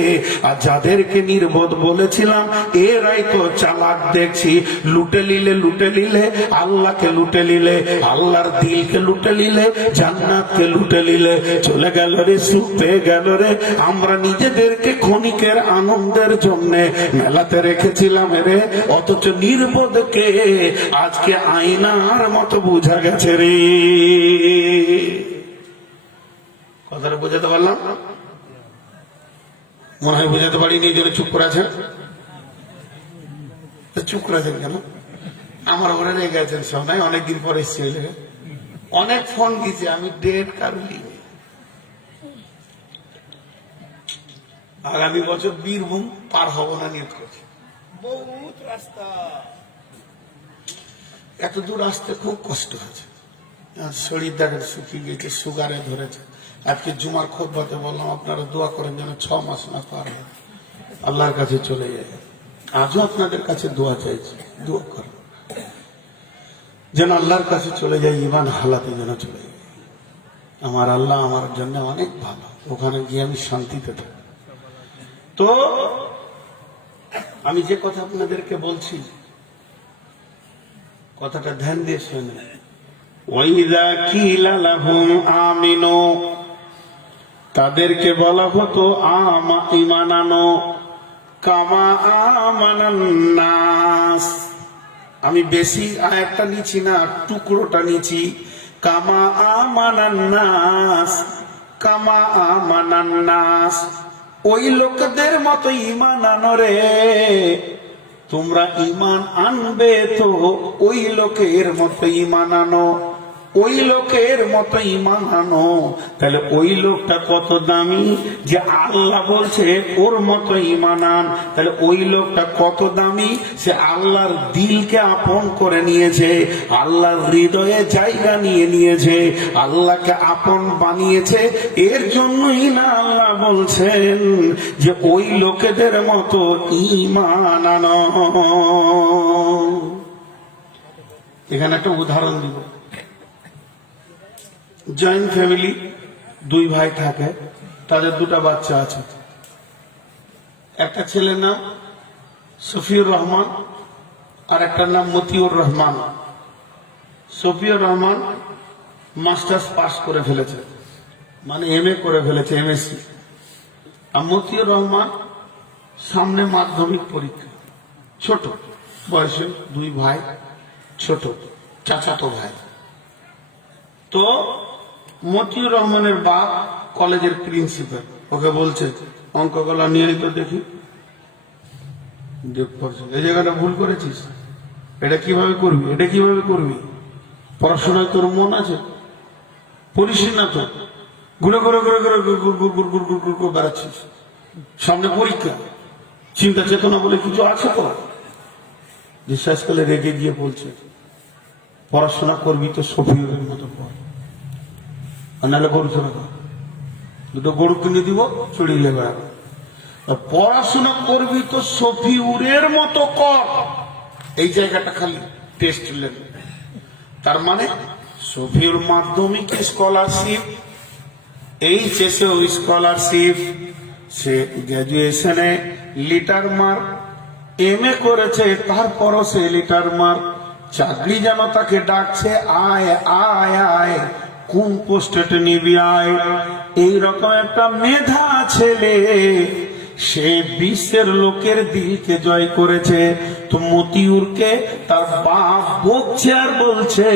আর যাদেরকে নির্বোধ বলেছিলাম এরাই তো চালাক দেখছি। লুটে নিলে আল্লাহকে লুটে নিলে, আল্লাহর দিলকে লুটে নিলে, জান্নাতকে লুটে নিলে, চলে গেল রে, সুখ পেয়ে গেল রে। আমরা নিজেদেরকে ক্ষণিকের আনন্দের জন্য মেলাতে রেখেছিলাম রে, অথচ নির্বোধকে আজকে আয়নার মতো বোঝা গেছে রে। কথাটা বোঝাতে পারলাম? মনে হয় বোঝাতে পারিনি, এই জন্য চুপ করে আছেন। চুপ করে আছেন কেন? আমার ওপরে রেগে আছেন সব নাই? অনেকদিন পরে এসছি, অনেক ফোন দিয়েছি আমি, ডেট কারুলি। আগামী বছর বীরভূম পার হব না নিয়ত করছি। বহুত রাস্তা, এত দূর আসতে খুব কষ্ট হয়েছে। শরীর দেখেন শুকিয়ে গেছে, সুগারে ধরেছে। আজকে জুমার খুতবাতে বললাম আপনারা দোয়া করেন যেন 6 মাস না পার হয়, আল্লাহর কাছে চলে যায়। আজও আপনাদের কাছে দোয়া চাইছি, দোয়া করেন যেন আল্লাহর কাছে চলে যায়, ঈমান হালাতে যেন চলে যায়। আমার আল্লাহ আমার জন্য অনেক ভালো, ওখানে গিয়ে আমি শান্তিতে থাকি। তো আমি যে কথা আপনাদেরকে বলছি, কথাটা ধ্যান দিয়ে শুনে। ওয়াইযা কিলা লাহুম আমিনু, তাদেরকে বলা হতো ঈমান আনো, কামা আমানান নাস। আমি বেশি আয়াতটা নিচ্ছি না, টুকরোটা নিচ্ছি। কামা আমানান নাস, কামা আমানান নাস, ওই লোকদের মতো ঈমান আনো রে। তোমরা ঈমান আনবে তো ওই লোকের মতো ঈমান আনো, ওই লোকের মতো ঈমান আনো। তাহলে ওই লোকটা কত দামি যে আল্লাহ বলছে ওর মতো ঈমান আন। তাহলে ওই লোকটা কত দামি, সে আল্লাহর দিলকে আপন করে নিয়েছে, আল্লাহর হৃদয়ে জায়গা নিয়ে নিয়েছে, আল্লাহকে আপন বানিয়েছে। এর জন্যই না আল্লাহ বলছেন যে ওই লোকেদের মতো ঈমান আনো। এখানে একটা উদাহরণ দিব। জয়েন্ট ফ্যামিলি, 2 ভাই থাকে, তাদের 2টা বাচ্চা আছে। একটা ছেলের নাম শফিউর রহমান আর একটার নাম মতিউর রহমান। শফিউর রহমান মাস্টার্স পাস করে ফেলেছে, মানে MA করে ফেলেছে, MSc। আর মতিউর রহমান সামনে মাধ্যমিক পরীক্ষা। ছোট বয়সে 2 ভাই, ছোট চাচাতো ভাই। তো মতিউর রহমানের বাপ কলেজের প্রিন্সিপাল, ওকে বলছে অঙ্কগুলো নিয়ে তো দেখি, এই জায়গাটা ভুল করেছিস, এটা কিভাবে করবি, এটা কিভাবে করবি, পড়াশোনায় তোর মন আছে, পড়িস না তো, ঘুরে ঘুরে ঘুরে ঘুরে ঘুরে বেড়াচ্ছিস, সামনে পরীক্ষা, চিন্তা চেতনা বলে কিছু আছে তো? বিশ্বাস করলে রেগে গিয়ে বলছে পড়াশোনা করবি তো শফিউরের মতো পড়, আর নাহলে করছো না। দুটো গরু কিনে দিব, চড়িলে বেড়াবো। পড়াশোনা করবি তো শফিউরের মতো কর, এই জায়গাটা খালি টেস্ট লেবে। তার মানে শফিউর মাধ্যমিক স্কলারশিপ, এইচএসে স্কলারশিপ, সে গ্র্যাজুয়েশনে লিটার মার্ক, এমএ করেছে তারপরও সে লিটার মার্ক, চাকরি যেন তাকে ডাকছে আয় আয় আয়, কোন পোস্টে নিবি আয়। এইরকম একটা মেধা ছেলে, সে বিশ্বের লোকের দিলকে জয় করেছে। তো মতিউরকে তার বাপ বকছে আর বলছে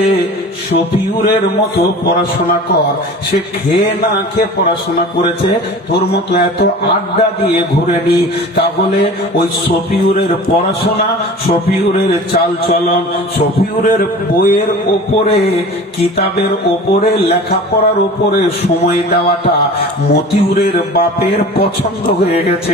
শফিউরের মতো পড়াশোনা কর। সে খেয়ে না খেয়ে পড়াশোনা করেছে, তোর মতো এত আড্ডা দিয়ে ঘুরেনি। তাহলে ওই শফিউরের পড়াশোনা, শফিউরের চাল চলন, শফিউরের বইয়ের ওপরে, কিতাবের ওপরে, লেখাপড়ার ওপরে সময় দেওয়াটা মতিউরের বাপের পছন্দ হয়ে গেছে।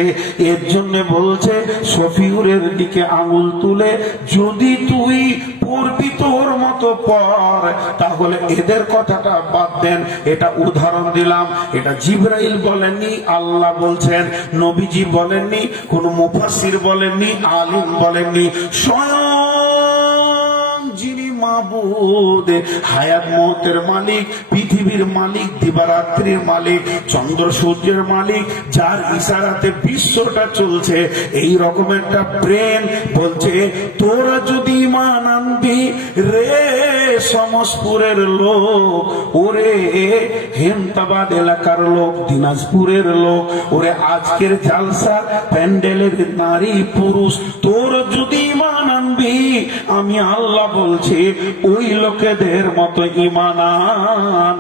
এর জন্য বলছে শফিউরের দিকে আঙুল তুলে, যদি তুই পড়বি তোর মতো পড়, তাহলে এদের কথাটা বাদ দেন। এটা উদাহরণ দিলাম, এটা জিবরাইল বলেননি, আল্লাহ বলছেন। নবীজি বলেননি, কোন মুফাসসির বলেননি, আলিম বলেননি, স্বয়ং যিনি মাবুদ, হায়াত মওতের মালিক, পৃথিবীর মালিক, দিবারাত্রির মালিক, চন্দ্র সূর্যের মালিক, যার ইশারাতে বিশ্বটা চলছে, এই রকম একটা ব্রেন বলছে তোরা যদি ঈমান আনবি রে সমসপুরের লোক, ওরে হেমতাবাদ এলাকার লোক, দিনাজপুরের লোক, ওরে আজকের জালসা প্যান্ডেলের নারী পুরুষ, তোর যদি ঈমান আনবি, আমি আল্লাহ বলছি ওই লোকেদের মতো ঈমান আন,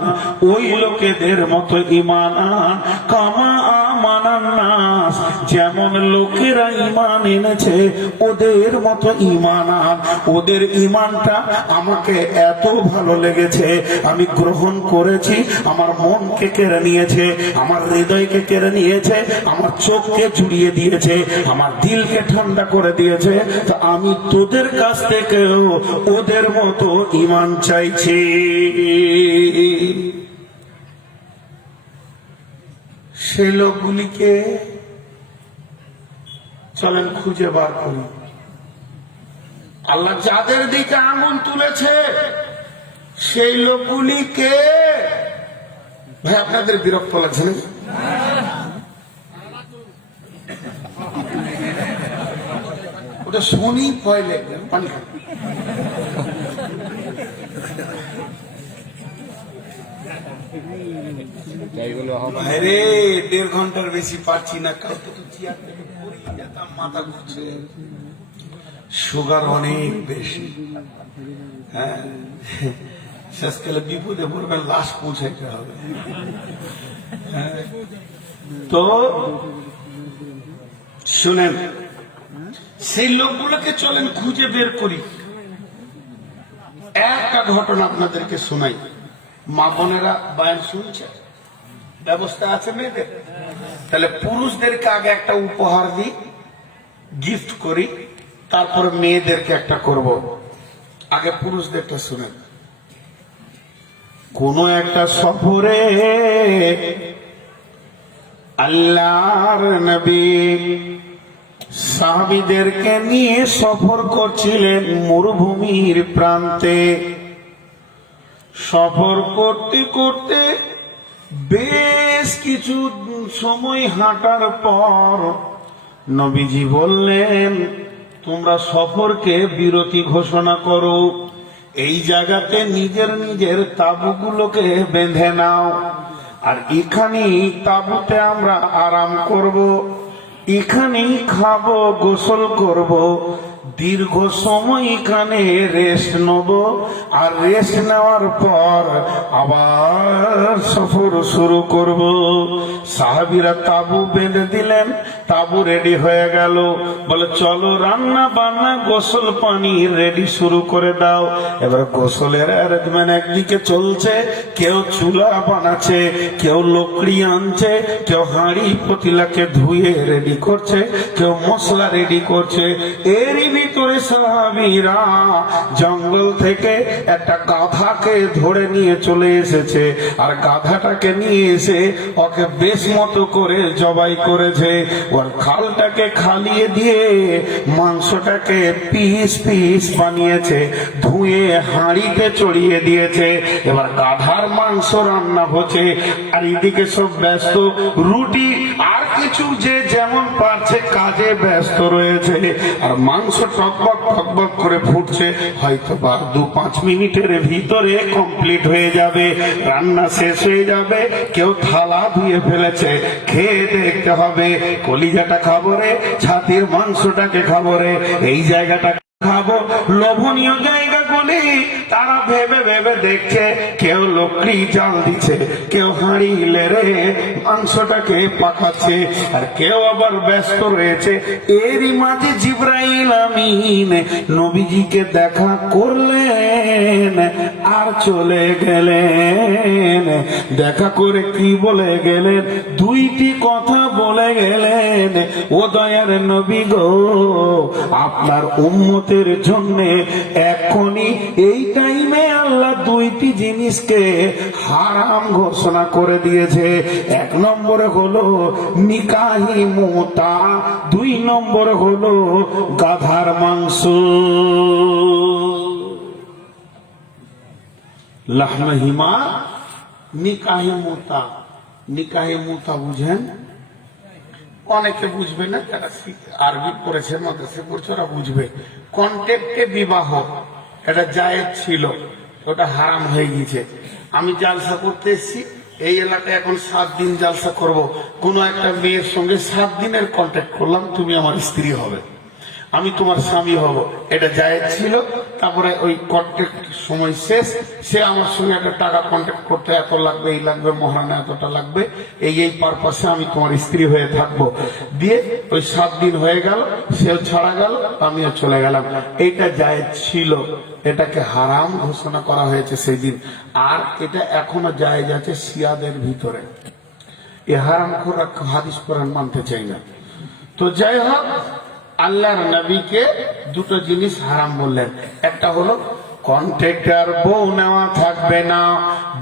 ওই লোকেদের মতো ঈমান আন, কামা আমানান নাস, যেমন লোকেরা ঈমান এনেছে ওদের মতো ঈমান আন। ওদের ঈমানটা আমাকে এত ভালো লেগেছে, আমি গ্রহণ করেছি, আমার মনকে কেড়ে নিয়েছে, আমার হৃদয়কে কেড়ে নিয়েছে, আমার চোখকে জুড়িয়ে দিয়েছে, আমার দিলকে ঠান্ডা করে দিয়েছে। তো আমি তোদের কাছ থেকেও ওদের মতো ঈমান চাইছি। সেই লোকগুলিকে চলেন খুঁজে বার করি। আল্লাহ যাদের দিকে আঙুল তুলেছে সেই লোকগুলিকে, ভাই আপনাদের বিরক্ত লাগছে না? ওটা শুনি ভয় লাগবে, পানি খান। আরে 1.5 ঘন্টার বেশি পারছি না, কালকে তো চেয়ার থেকে পড়েই যেতাম, মাথা ঘুরছে, সুগার অনেক বেশি। হ্যাঁ, শেষকালে বিপদে পড়বেন, লাশ পৌঁছাইতে হবে। তো শুনেন, সেই লোকগুলোকে চলেন খুঁজে বের করি। একটা ঘটনা আপনাদেরকে শোনাই। মা বোনেরা বায়ান শুনছে, ব্যবস্থা আছে মেয়েদের? তাহলে পুরুষদেরকে আগে একটা উপহার দিই, গিফট করি, তারপরে মেয়েদেরকে একটা করব। আগে পুরুষদেরটা শুনেন। কোন একটা সফরে আল্লাহর নবী সাহাবীদেরকে নিয়ে সফর করছিলেন মরুভূমির প্রান্তে। সফর করতে করতে বেশ কিছু সময় হাঁটার পর নবীজি বললেন, তোমরা সফরকে বিরতি ঘোষণা করো, এই জায়গাতে নিজের নিজের তাঁবুগুলোকে বেঁধে নাও, আর এখানেই তাঁবুতে আমরা আরাম করব, এখানেই খাবো, গোসল করব, দীর্ঘ সময় এখানে রেস্ট নেব, আর রেস্ট নেওয়ার পর আবার সফর শুরু করব। সাহাবীরা তাঁবু বেঁধে দিলেন, তাঁবু রেডি হয়ে গেল। বলে চলো রান্না বান্না, গোসল পানি রেডি শুরু করে দাও। এবার গোসলের অ্যারেঞ্জমেন্ট একদিকে চলছে, কেউ চুলা বানাচ্ছে, কেউ লকড়ি আনছে, কেউ হাঁড়ি পতিলাকে ধুয়ে রেডি করছে, কেউ মশলা রেডি করছে। এরই ভিতরে ভিতরে সাহাবীরা জঙ্গল থেকে একটা গাধাকে ধরে নিয়ে চলে এসেছে, আর গাধাটাকে নিয়ে এসে ওকে বেশ মতো করে জবাই করেছে। ওর খালটাকে খালিয়ে দিয়ে মাংসটাকে পিস পিস বানিয়েছে, ধুয়ে হাঁড়িতে চড়িয়ে দিয়েছে। এবার গাধার মাংস রান্না হচ্ছে, আর এদিকে সব ব্যস্ত, রুটি আর কিছু যে যেমন পারছে কাজে ব্যস্ত রয়েছে, আর মাংস টকবক টকবক করে ফুটছে। হয়তো বা 2-5 মিনিটের ভিতরে কমপ্লিট হয়ে যাবে, রান্না শেষ হয়ে যাবে। কেউ থালা ধুয়ে ফেলেছে, খেয়ে দেখতে হবে কলিজাটা খাবো রে, ছাতির মাংসটাকে খাবো রে, এই জায়গাটা খাবো। লোভনীয় জায়গাগুলি তারা ভেবে ভেবে দেখছে। কেউ লকড়ি জাল দিচ্ছে, কেউ হাঁড়ি লেড়ে মাংসটাকে পাকাচ্ছে, আর কেউ আবার ব্যস্ত রয়েছে। এরই মাঝে জিবরাইল আমিন নবীজিকে দেখা করলেন আর চলে গেলেন। দেখা করে কি বলে গেলেন? 2টি কথা বলে গেলেন। ও দয়ার নবী গো, আপনার উম্মতের জন্য এখনই এই টাইমে আল্লাহ 2টি জিনিসকে হারাম ঘোষণা করে দিয়েছে। 1 নম্বরে হলো নিকাহি মুতা, 2 নম্বরে হলো গাধার মাংস। লাহমে হিমার, নিকাহি মুতা। নিকাহি মুতা বুঝেন? অনেকে বুঝবে না, যারা আরবি পড়েছে, মাদ্রাসা পড়ছে, ওরা বুঝবে। কন্ট্যাক্টে বিবাহ, এটা জায়েজ ছিল, ওটা হারাম হয়ে গিয়েছে। আমি জালসা করতে এসেছি এই এলাকায়, এখন 7 দিন জালসা করব। কোন একটা মেয়ের সঙ্গে 7 দিনের কন্ট্যাক্ট করলাম, তুমি আমার স্ত্রী হবে, আমি তোমার স্বামী হব, এটা জায়েজ ছিল। তারপরে ওই কন্ট্যাক্ট সময় শেষ, সে আমার সঙ্গে একটা টাকা কন্ট্যাক্ট করতে এত লাগবে, এই লাগবে, মহারানা এতটা লাগবে, এই পারপাসে আমি তোমার স্ত্রী হয়ে থাকবো। দিয়ে ওই 7 দিন হয়ে গেল, সেও ছাড়া গেল, আমিও চলে গেলাম। এইটা জায়েজ ছিল, এটাকে হারাম ঘোষণা করা হয়েছে সেই দিন। আর এটা এখনো জায়েজ আছে শিয়াদের ভিতরে। এ হারাম খোরা হাদিস কোরআন মানতে চাই না। তো যাই হোক, আল্লাহর নবীকে 2টো জিনিস হারাম বললেন। একটা হলো কন্ট্রাক্টর বউ নেওয়া থাকবে না,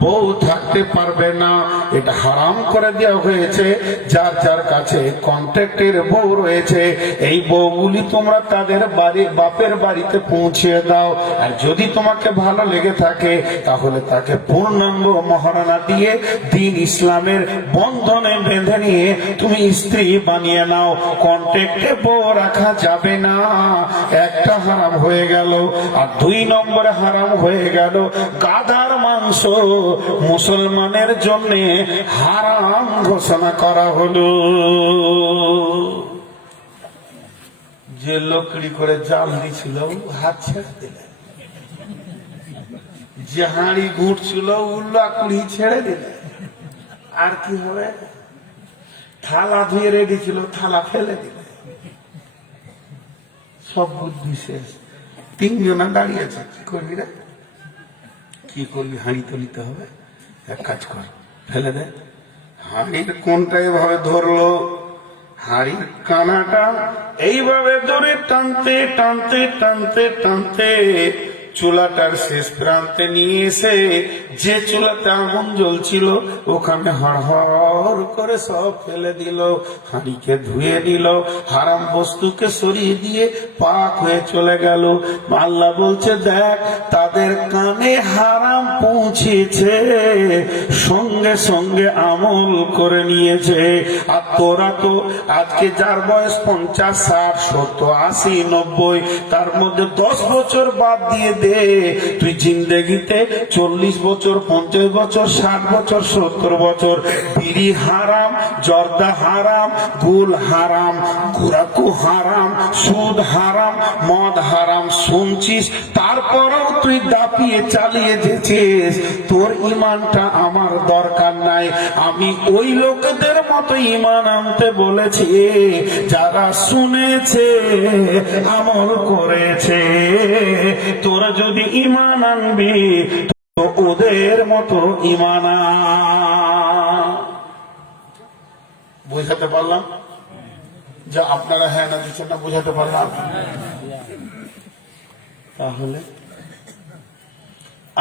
বউ থাকতে পারবে না, এটা হারাম করে দেওয়া হয়েছে। যার যার কাছে কন্ট্রাক্টের বউ রয়েছে, এই বউগুলি তোমরা তাদের বাড়ি, বাপের বাড়িতে পৌঁছে দাও। আর যদি তোমাকে ভালো লেগে থাকে তাহলে তাকে পূর্ণাঙ্গ মহারানা দিয়ে দিন ইসলামের বন্ধনে বেঁধে নিয়ে তুমি স্ত্রী বানিয়ে নাও। কন্ট্রাক্টে বউ রাখা যাবে না, একটা হারাম হয়ে গেল। আর 2 নম্বরে হারাম হয়ে গেল গাধার মাংস, মুসলমানের জন্য হারাম ঘোষণা করা হলো। যে লকড়ি করে জাল দিছিল হাত ছেড়ে দিলেন, যে হাঁড়ি ঘুরছিল লাকড়ি ছেড়ে দিলেন। আর কি হবে? থালা ধুয়ে রেডি ছিল, থালা ফেলে দিলেন। সব বুদ্ধি শেষ। 3 জনা দাঁড়িয়ে আছে, কি করবি রে? কি করবি? হাঁড়ি তো নিতে হবে। এক কাজ কর, ফেলে দে। হাঁড়ির কোনটা এভাবে ধরলো, হাঁড়ির কানাটা এইভাবে ধরে টানতে টানতে টানতে টানতে চুলাটার শেষ প্রান্তে নিয়ে এসে যে চুলাতে আগুন জ্বলছিল ওখানে হড়হড় করে সব ফেলে দিল, হাঁড়িকে ধুয়ে দিল, হারাম বস্তুকে সরিয়ে দিয়ে পাক হয়ে চলে গেল। আল্লাহ বলছে, দেখ তাদের কানে হারাম পৌঁছেছে, সঙ্গে সঙ্গে আমল করে নিয়েছে। আর তোরা তো আজকে যার বয়স 50, 60, 70, 80, 90, তার মধ্যে 10 বছর বাদ দিয়ে তুই জিন্দেগিতে 40 বছর, 50 বছর, 60 বছর, 70 বছর বিড়ি হারাম, জর্দা হারাম, গুল হারাম, ঘুরাকু হারাম, সুদ হারাম, মদ হারাম শুনছিস, তারপরেও তুই দাপিয়ে চালিয়ে যেছিস। তোর ইমানটা আমার দরকার নাই। আমি ওই লোকদের মতো ইমান আনতে বলেছি যারা শুনেছে, আমল করেছে। তোরা যদি ইমান আনবি তো ওদের মতো ইমান আন। বুঝাতে পারলাম? যা আপনারা হ্যাঁ না দিচ্ছেন না, বুঝাতে পারলাম? তাহলে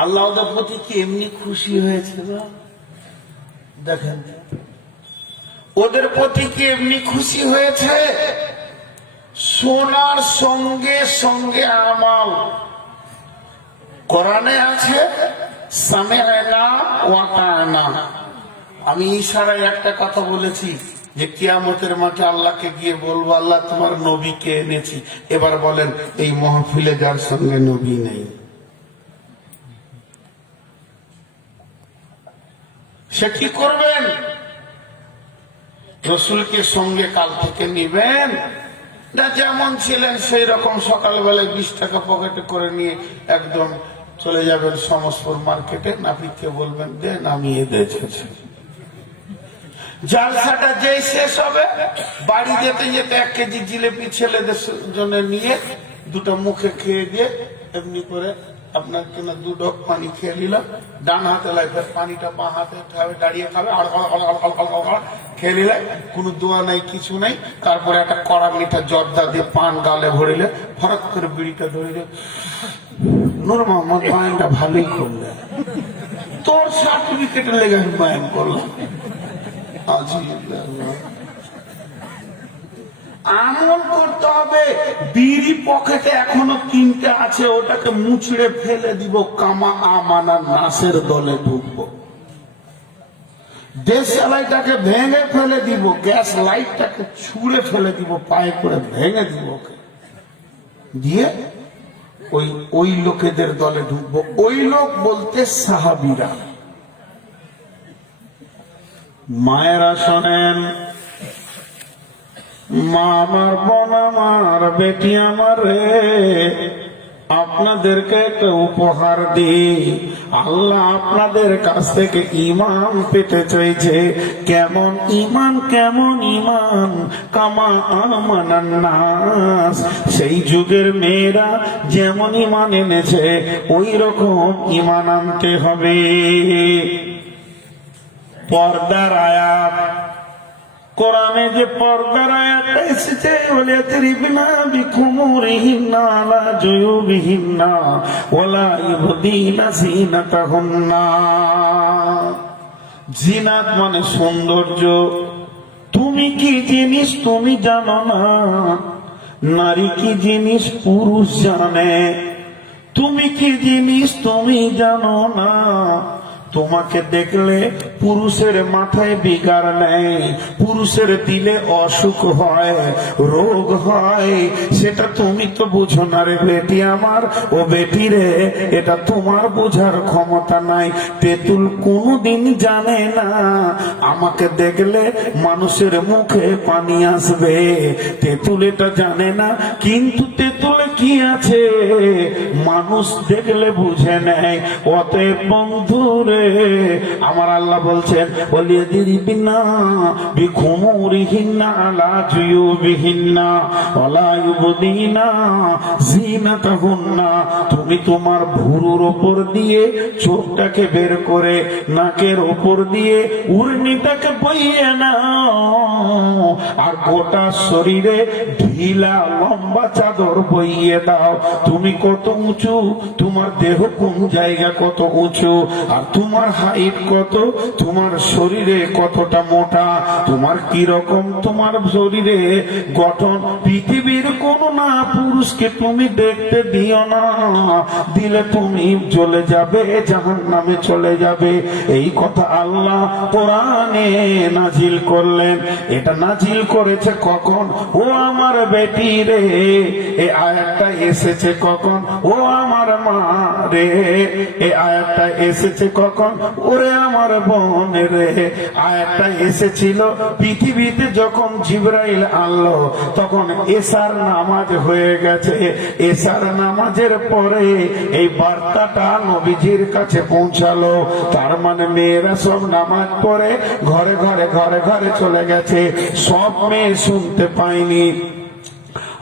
আল্লাহ ওদের প্রতি কি এমনি খুশি হয়েছে না? দেখেন ওদের প্রতি কি এমনি খুশি হয়েছে? সোনার সঙ্গে সঙ্গে আমাল কোরআনে আছে, সামি'না ওয়া আতা'না। আমি ইশারায় একটা কথা বলেছি যে কিয়ামতের মাঠে আল্লাহকে গিয়ে বলবো, আল্লাহ তোমার নবীকে এনেছি, এবার বলেন এই মাহফিলে যার সঙ্গে নবী নেই সে কি করবেন? রসুলকে সঙ্গে কাল থেকে নিবেন না যেমন ছিলেন সেই রকম সকালবেলায় 20 টাকা পকেটে করে নিয়ে একদম চলে যাবেন সমসপুর মার্কেটে, নাপিতকে বলবেন দে, নামিয়ে দিয়েছে। জালসাটা যেই শেষ হবে বাড়ি যেতে যেতে 1 কেজি জিলেপি ছেলেদের জন্য নিয়ে দুটো মুখে খেয়ে দিয়ে এমনি করে আপনার কিনা 2 ঢোক পানি খেয়ে নিল, ডান হাতে লাগবে পানিটা, বাঁ হাতে খাবে, দাঁড়িয়ে খাবে, আর খেয়ে নিলে কোনো দোয়া নাই কিছু নাই। তারপরে একটা কড়া মিঠা জর্দা দিয়ে পান গালে ভরিলে, ফরক করে বিড়িটা ধরিলে, নূর মোহাম্মদ বয়ানটা ভালোই করলে, তোর সার্টিফিকেটের লেগে আমি বয়ান করলাম। আমল করতে হবে। বিড়ি পকেটে এখনো 3টে আছে, ওটাকে মুছড়ে ফেলে দিব, কামা আমানা নাসের দলে ঢুকবো। দেশালাইটাকে ভেঙে ফেলে দিব, গ্যাস লাইটটাকে ছুঁড়ে ফেলে দিব, পায়ে করে ভেঙে দিব, ওকে দিয়ে ওই লোকেদের দলে ঢুকবো। ওই লোক বলতে সাহাবীরা। মায়েরা শোনেন, মা আমার, বোন আমার, বেটি আমার রে, আপনাদেরকে একটা উপহার দিই। আল্লাহ আপনাদের কাছ থেকে ঈমান পেতে চাইছে। কেমন ঈমান? কেমন ঈমান? কামা আমানান নাস। সেই যুগের মেয়েরা যেমন ঈমান এনেছে ওই রকম ঈমান আনতে হবে। পর্দার আয়াত, কোরআনে যে পর্দার আয়াত এসেছে, বলে ত্রিবিনা বিখুমুরিহিন্না আলা জুয়ুবিহিন্না ওয়ালা ইবদিনা জিনাতাহুন্না। জিনাত মানে সৌন্দর্য। তুমি কি জিনিস তুমি জানো না? নারী কি জিনিস পুরুষ জানে। তুমি কি জিনিস তুমি জানো না? তোমাকে দেখলে পুরুষের মাথায় বিগার নেই, পুরুষের দিলে অসুখ হয়, রোগ হয়, সেটা তুমি তো বুঝো না রে বেটি আমার। ও বেটি রে, এটা তোমার বোঝার ক্ষমতা নাই। তেঁতুল কোনোদিন জানে না আমাকে দেখলে মানুষের মুখে পানি আসবে, তেঁতুল এটা জানে না। কিন্তু তেঁতুলে কি আছে মানুষ দেখলে বুঝে নেয়। অতএব বন্ধুরে, আমার আল্লাহ বলছেন, ওয়ালিয়াদিরিবিনা বিখুমুরিহিন্না আলা জুয়ুবিহিন্না ওয়ালা ইউবদিনা জিনাতাহুন্না। তুমি তোমার ভুরুর ওপর দিয়ে চোখটাকে বের করে, নাকের ওপর দিয়ে উড়নিটাকে বইয়ে নাও, আর গোটা শরীরে ঢিলা লম্বা চাদর বইয়ে দাও। তুমি কত উঁচু, তোমার দেহ কোন জায়গা কত উঁচু, আর তোমার হাইট কত, তোমার শরীরে কতটা মোটা, তোমার কি রকম তোমার শরীরে গঠন। পৃথিবীর কোন না পুরুষকে তুমি দেখতে দিও না, দিলে তুমি চলে যাবে জাহান্নামে চলে যাবে। এই কথা আল্লাহ কোরআনে নাজিল করলেন। এটা নাজিল করেছে কখন? ও আমার বেটি রে, এই আয়াতটা এসেছে কখন? ও আমার মা রে, এই আয়াতটা এসেছে কখন? ওরে আমার বোন রে, আয়াতটা এসেছিল পৃথিবীতে যখন জিবরাইল আনলো, তখন এশার নামাজ হয়ে গেছে। এশার নামাজের পরে এই বার্তাটা নবীজির কাছে পৌঁছালো। তার মানে মেয়েরা সব নামাজ পড়ে ঘরে ঘরে ঘরে ঘরে চলে গেছে, সব মেয়ে শুনতে পায়নি।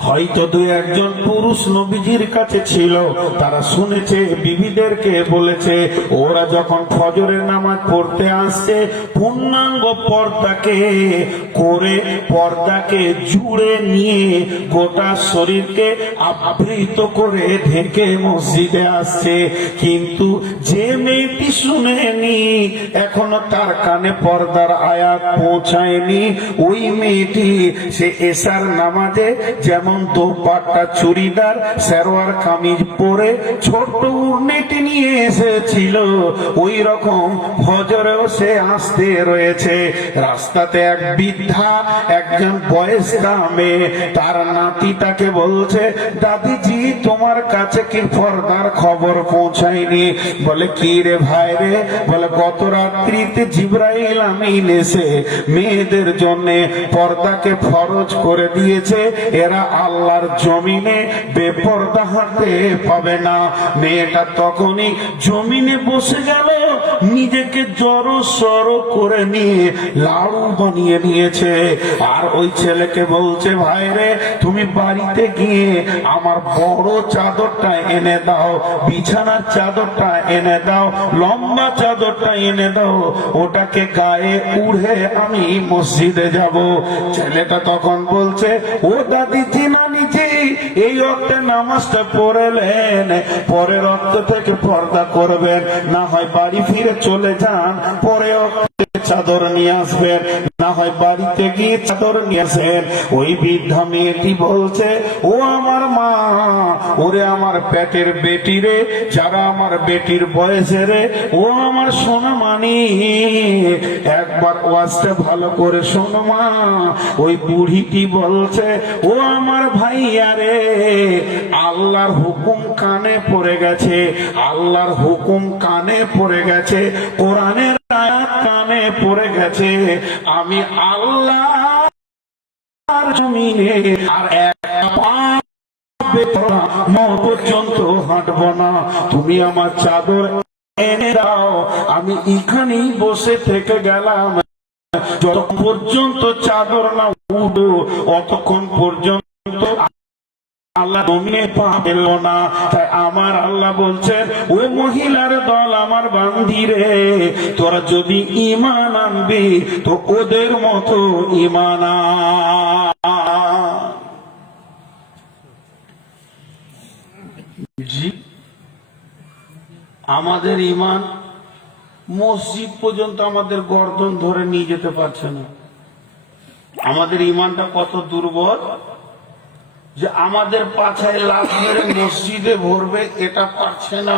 হয়তো দু একজন পুরুষ নবীজির কাছে ছিল, তারা শুনেছে, বিবিদেরকে বলেছে, ওরা যখন ফজরের নামাজ পড়তে আসছে পূর্ণাঙ্গ পর্দাকে করে, পর্দাকে জুড়ে নিয়ে গোটা শরীরকে আবৃত করে ঢেকে মসজিদে আসছে। কিন্তু যে মেয়েটি শুনেনি, এখনো তার কানে পর্দার আয়াত পৌঁছায়নি, ওই মেয়েটি সে এশার নামাজে যেমন দোপাট্টা, চুড়িদার, সালোয়ার কামিজ পরে ছোট্ট উড়নেটি নিয়ে এসেছিল, ওই রকম ফজরেও সে আসতে রয়েছে। রাস্তাতে এক বৃদ্ধা, একজন বয়স্কা মেয়ে, তার নাতি তাকে বলছে, দাদিজি তোমার কাছে কি পর্দার খবর পৌঁছায়নি? বলে, কি রে ভাই রে? বলে, গত রাত্রিতে জিবরাইল আমিন এসে মেয়েদের জন্য পর্দাকে ফরজ করে দিয়েছে, এরা আল্লাহর জমিনে বেপর্দা হাঁটতে পাবে না। মেয়েটা তখনই জমিনে বসে গেল, নিজেকে জড়ো সড়ো করে নিয়ে লাড়ু বানিয়ে নিয়েছে। আর ওই ছেলেকে বলছে, ভাই রে তুমি বাড়িতে গিয়ে আমার বড় চাদরটা এনে দাও, বিছানার চাদরটা এনে দাও, লম্বা চাদরটা এনে দাও, ওটাকে গায়ে উড়ে আমি মসজিদে যাব। ছেলেটা তখন বলছে, ও দাদিজি, নানিজি, এই অক্টে নামাজটা পড়লেন, পরের অক্ট থেকে পর্দা করবেন, না হয় বাড়ি ফিরে চলে যান, পরে চাদর নিয়ে আসবেন, না হয় বাড়িতে গিয়ে চাদর নিয়ে আসেন। ওই বৃদ্ধা মেয়েটি বলছে, ও আমার মা, ওরে আমার পেটের বেটি রে, যারা আমার বেটির বয়সে রে, ও আমার সোনা মানি, একবার ওয়াজটা ভালো করে শোনো মা। ওই বুড়িটি বলছে, ও আমার ভাইয়া রে, আল্লাহর হুকুম কানে পড়ে গেছে, আল্লাহর হুকুম কানে পড়ে গেছে, কোরআনের আয়াত কানে পড়ে গেছে, আমি আল্লাহর জমিনে আর এক পা পর্যন্ত হাঁটবো না, তুমি আমার চাদর এনে দাও, আমি এখানেই বসে থেকে গেলাম, যতক্ষণ পর্যন্ত চাদর না উঠো অতক্ষণ পর্যন্ত আল্লাহ জমিনে পা পেল না। তাই আমার আল্লাহ বলছেন, ও মহিলার দল, আমার বান্দিরে, তোরা যদি ঈমান আনবি তো ওদের মতো ঈমান আন। জি, আমাদের ঈমান মসজিদ পর্যন্ত আমাদের গর্দন ধরে নিয়ে যেতে পারছে না। আমাদের ঈমানটা কত দুর্বল যে আমাদের পাছায় লাফ মেরে মসজিদে ভরবে, এটা পারছে না।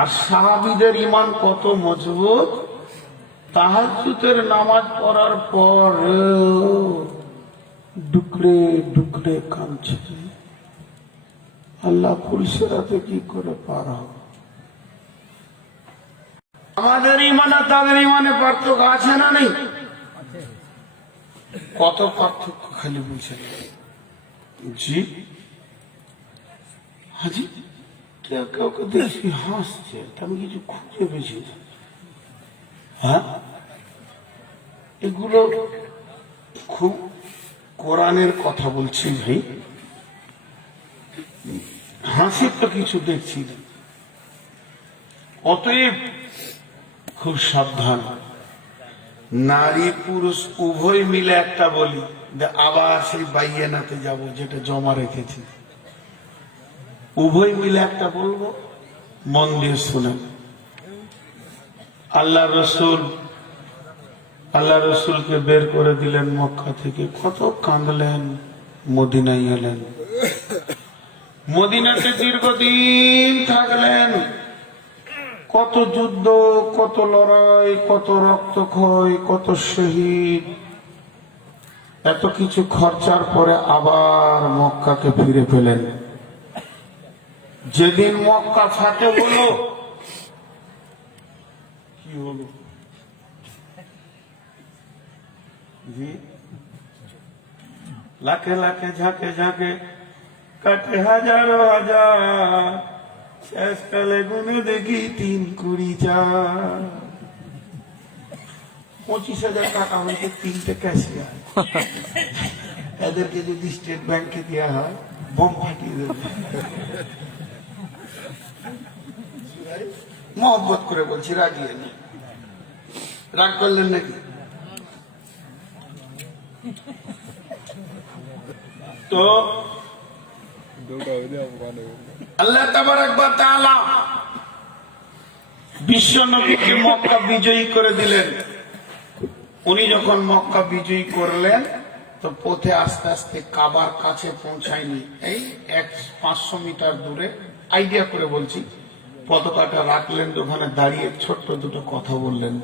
আর সাহাবীদের ঈমান কত মজবুত, তাহাজ্জুদের নামাজ পড়ার পর ডুকরে ডুকরে কাঁদছে, আল্লাহ পুলিশেরাতে কি করে পার হবে। আমাদের ঈমান আর তাদের ঈমানে পার্থক্য আছে না নেই? কত পার্থক্য খালি বুঝে। জি হাজি, কেউ কেউ দেখি হাসছে, আমি কিছু খুঁজে পেয়েছি। হ্যাঁ, এগুলো খুব কোরআনের কথা বলছি ভাই, হাসির তো কিছু দেখছি না। অতএব খুব সাবধান, নারী পুরুষ উভয় মিলে একটা বলি, আবার সেই বাইয়েনাতে যাব যেটা জমা রেখেছি, উভয় মিলে একটা বলবো, মন দিয়ে শুনেন। আল্লাহ রসুলকে বের করে দিলেন মক্কা থেকে, কত কাঁদলেন, মদিনায় এলেন, মদিনাতে দীর্ঘদিন থাকলেন, কত যুদ্ধ, কত লড়াই, কত রক্তক্ষয়, কত শহীদ, এত কিছু খরচার পরে আবার মক্কাকে ফিরে পেলেন। যেদিন মক্কা ফাটে হলো, কি হলো জি, লাখে লাখে ঝাঁকে ঝাঁকে কাটে হাজারো হাজার, শেষকালে গুনে দেখি 3-20,000, 25,000 টাকা হয়েছে 3টে ক্যাশিয়ার। এদেরকে যদি স্টেট ব্যাংকে দেওয়া হয় বোম ফাটিয়ে দেবে। মহব্বত করে বলছি, রাগিয়ে না, রাগ করলেন নাকি? তো আল্লাহ তাবারাক ওয়া তাআলা বিশ্ব নবীকে মক্কা বিজয়ী করে দিলেন। উনি যখন মক্কা বিজয়ী করলেন তো পথে আস্তে আস্তে কাবার কাছে পৌঁছায়নি, এই 500 মিটার দূরে আইডিয়া করে বলছি, পতাকাটা রাখলেন, ওখানে দাঁড়িয়ে ছোট্ট দুটো কথা বললেন।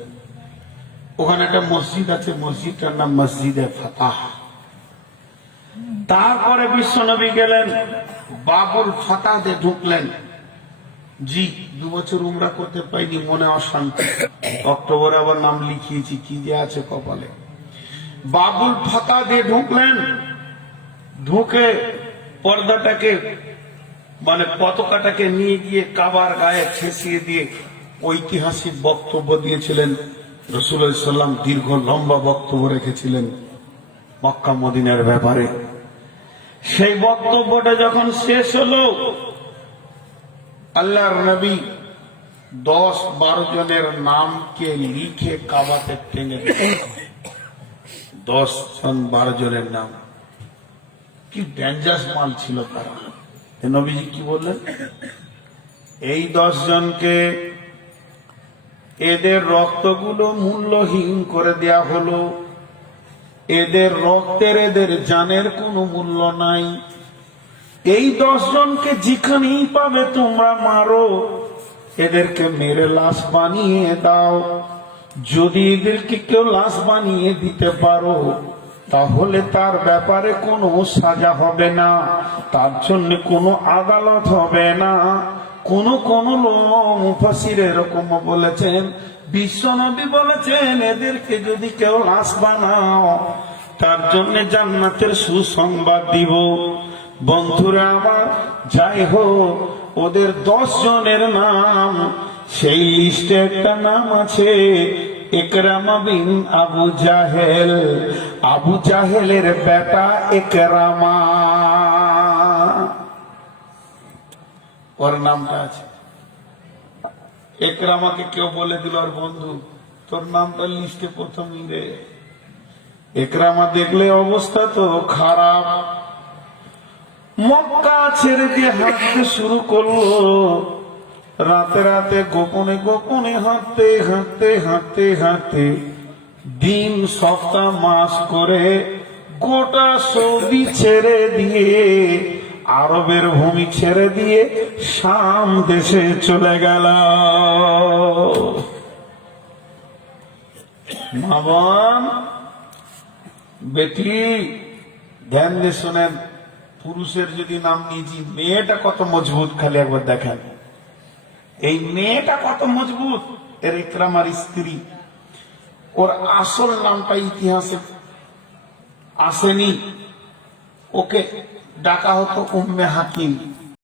ওখানে একটা মসজিদ আছে, মসজিদটার নাম মসজিদে ফাতাহ। তারপরে বিশ্বনবী গেলেন বাবুল ফাতাহে ঢুকলেন। জি 2 বছর উমরা করতে পাইনি, মনে অশান্তি, অক্টোবরে আবার নাম লিখিয়েছি, কি যে আছে কপালে। বাবুল ফাতাহে ঢুকলেন, ঢুকে পর্দাটাকে মানে পতাকাটাকে নিয়ে গিয়ে কাবার গায়ে ছেঁচিয়ে দিয়ে ঐতিহাসিক বক্তব্য দিয়েছিলেন। রাসূলুল্লাহ সাল্লাল্লাহু আলাইহি ওয়াসাল্লাম দীর্ঘ লম্বা বক্তব্য রেখেছিলেন মক্কা মদিনার ব্যাপারে। সেই বক্তব্যটা যখন শেষ হলো, আল্লাহর নবী 10-12 জনের নামকে লিখে কাবাতে টেনে দিলেন। 10-12 জনের নাম, কি ডেঞ্জারাস মাল ছিল তারা। নবীজি কি বললেন? এই 10 জনকে এদের রক্তগুলো মূল্যহীন করে দেয়া হলো, এদের রক্তের এদের জানের কোনো মূল্য নাই। এই 10 জনকে যেখানেই পাবে তোমরা মারো, এদেরকে মেরে লাশ বানিয়ে দাও। যদি এদেরকে কেউ লাশ বানিয়ে দিতে পারো তাহলে তার ব্যাপারে কোনো সাজা হবে না, তার জন্য কোনো আদালত হবে না। কোন মুফাসসির এরকম বলেছেন, বিশ্বনবী বলেছেন এদেরকে যদি কেউ লাশ বানাও তার জন্য জান্নাতের সুসংবাদ দিব। বন্ধুরা আমার, যাই হোক, ওদের 10 জনের নাম, সেই লিস্টে একটা নাম আছে ইকরামা বিন আবু জাহেল। আবু জাহেলের বেটা ইকরামা, ওর নামটা আছে। ইকরামাকে কেউ বলে দিল, আর বন্ধু তোর নামটা লিস্টে প্রথমই রে। ইকরামা দেখলে অবস্থা তো খারাপ, মক্কা ছেড়ে দিয়ে হাঁটতে শুরু করলো। রাতে রাতে গোপনে গোপনে হাঁটতে হাঁটতে হাঁটতে হাঁটতে দিন সপ্তাহ মাস করে গোটা সৌদি ছেড়ে দিয়ে, আরবের ভূমি ছেড়ে দিয়ে শাম দেশে চলে গেল। মামন বেটি ধ্যান দিয়ে শোনেন, পুরুষের যদি নাম নিয়েছি, মেয়েটা কত মজবুত খালি একবার দেখেন। এই মেয়েটা কত মজবুত, এর ইকরামার স্ত্রী। ওর আসল নামটা ইতিহাসে আসেনি, ওকে ডাকা হতো উম্মে হাকিম।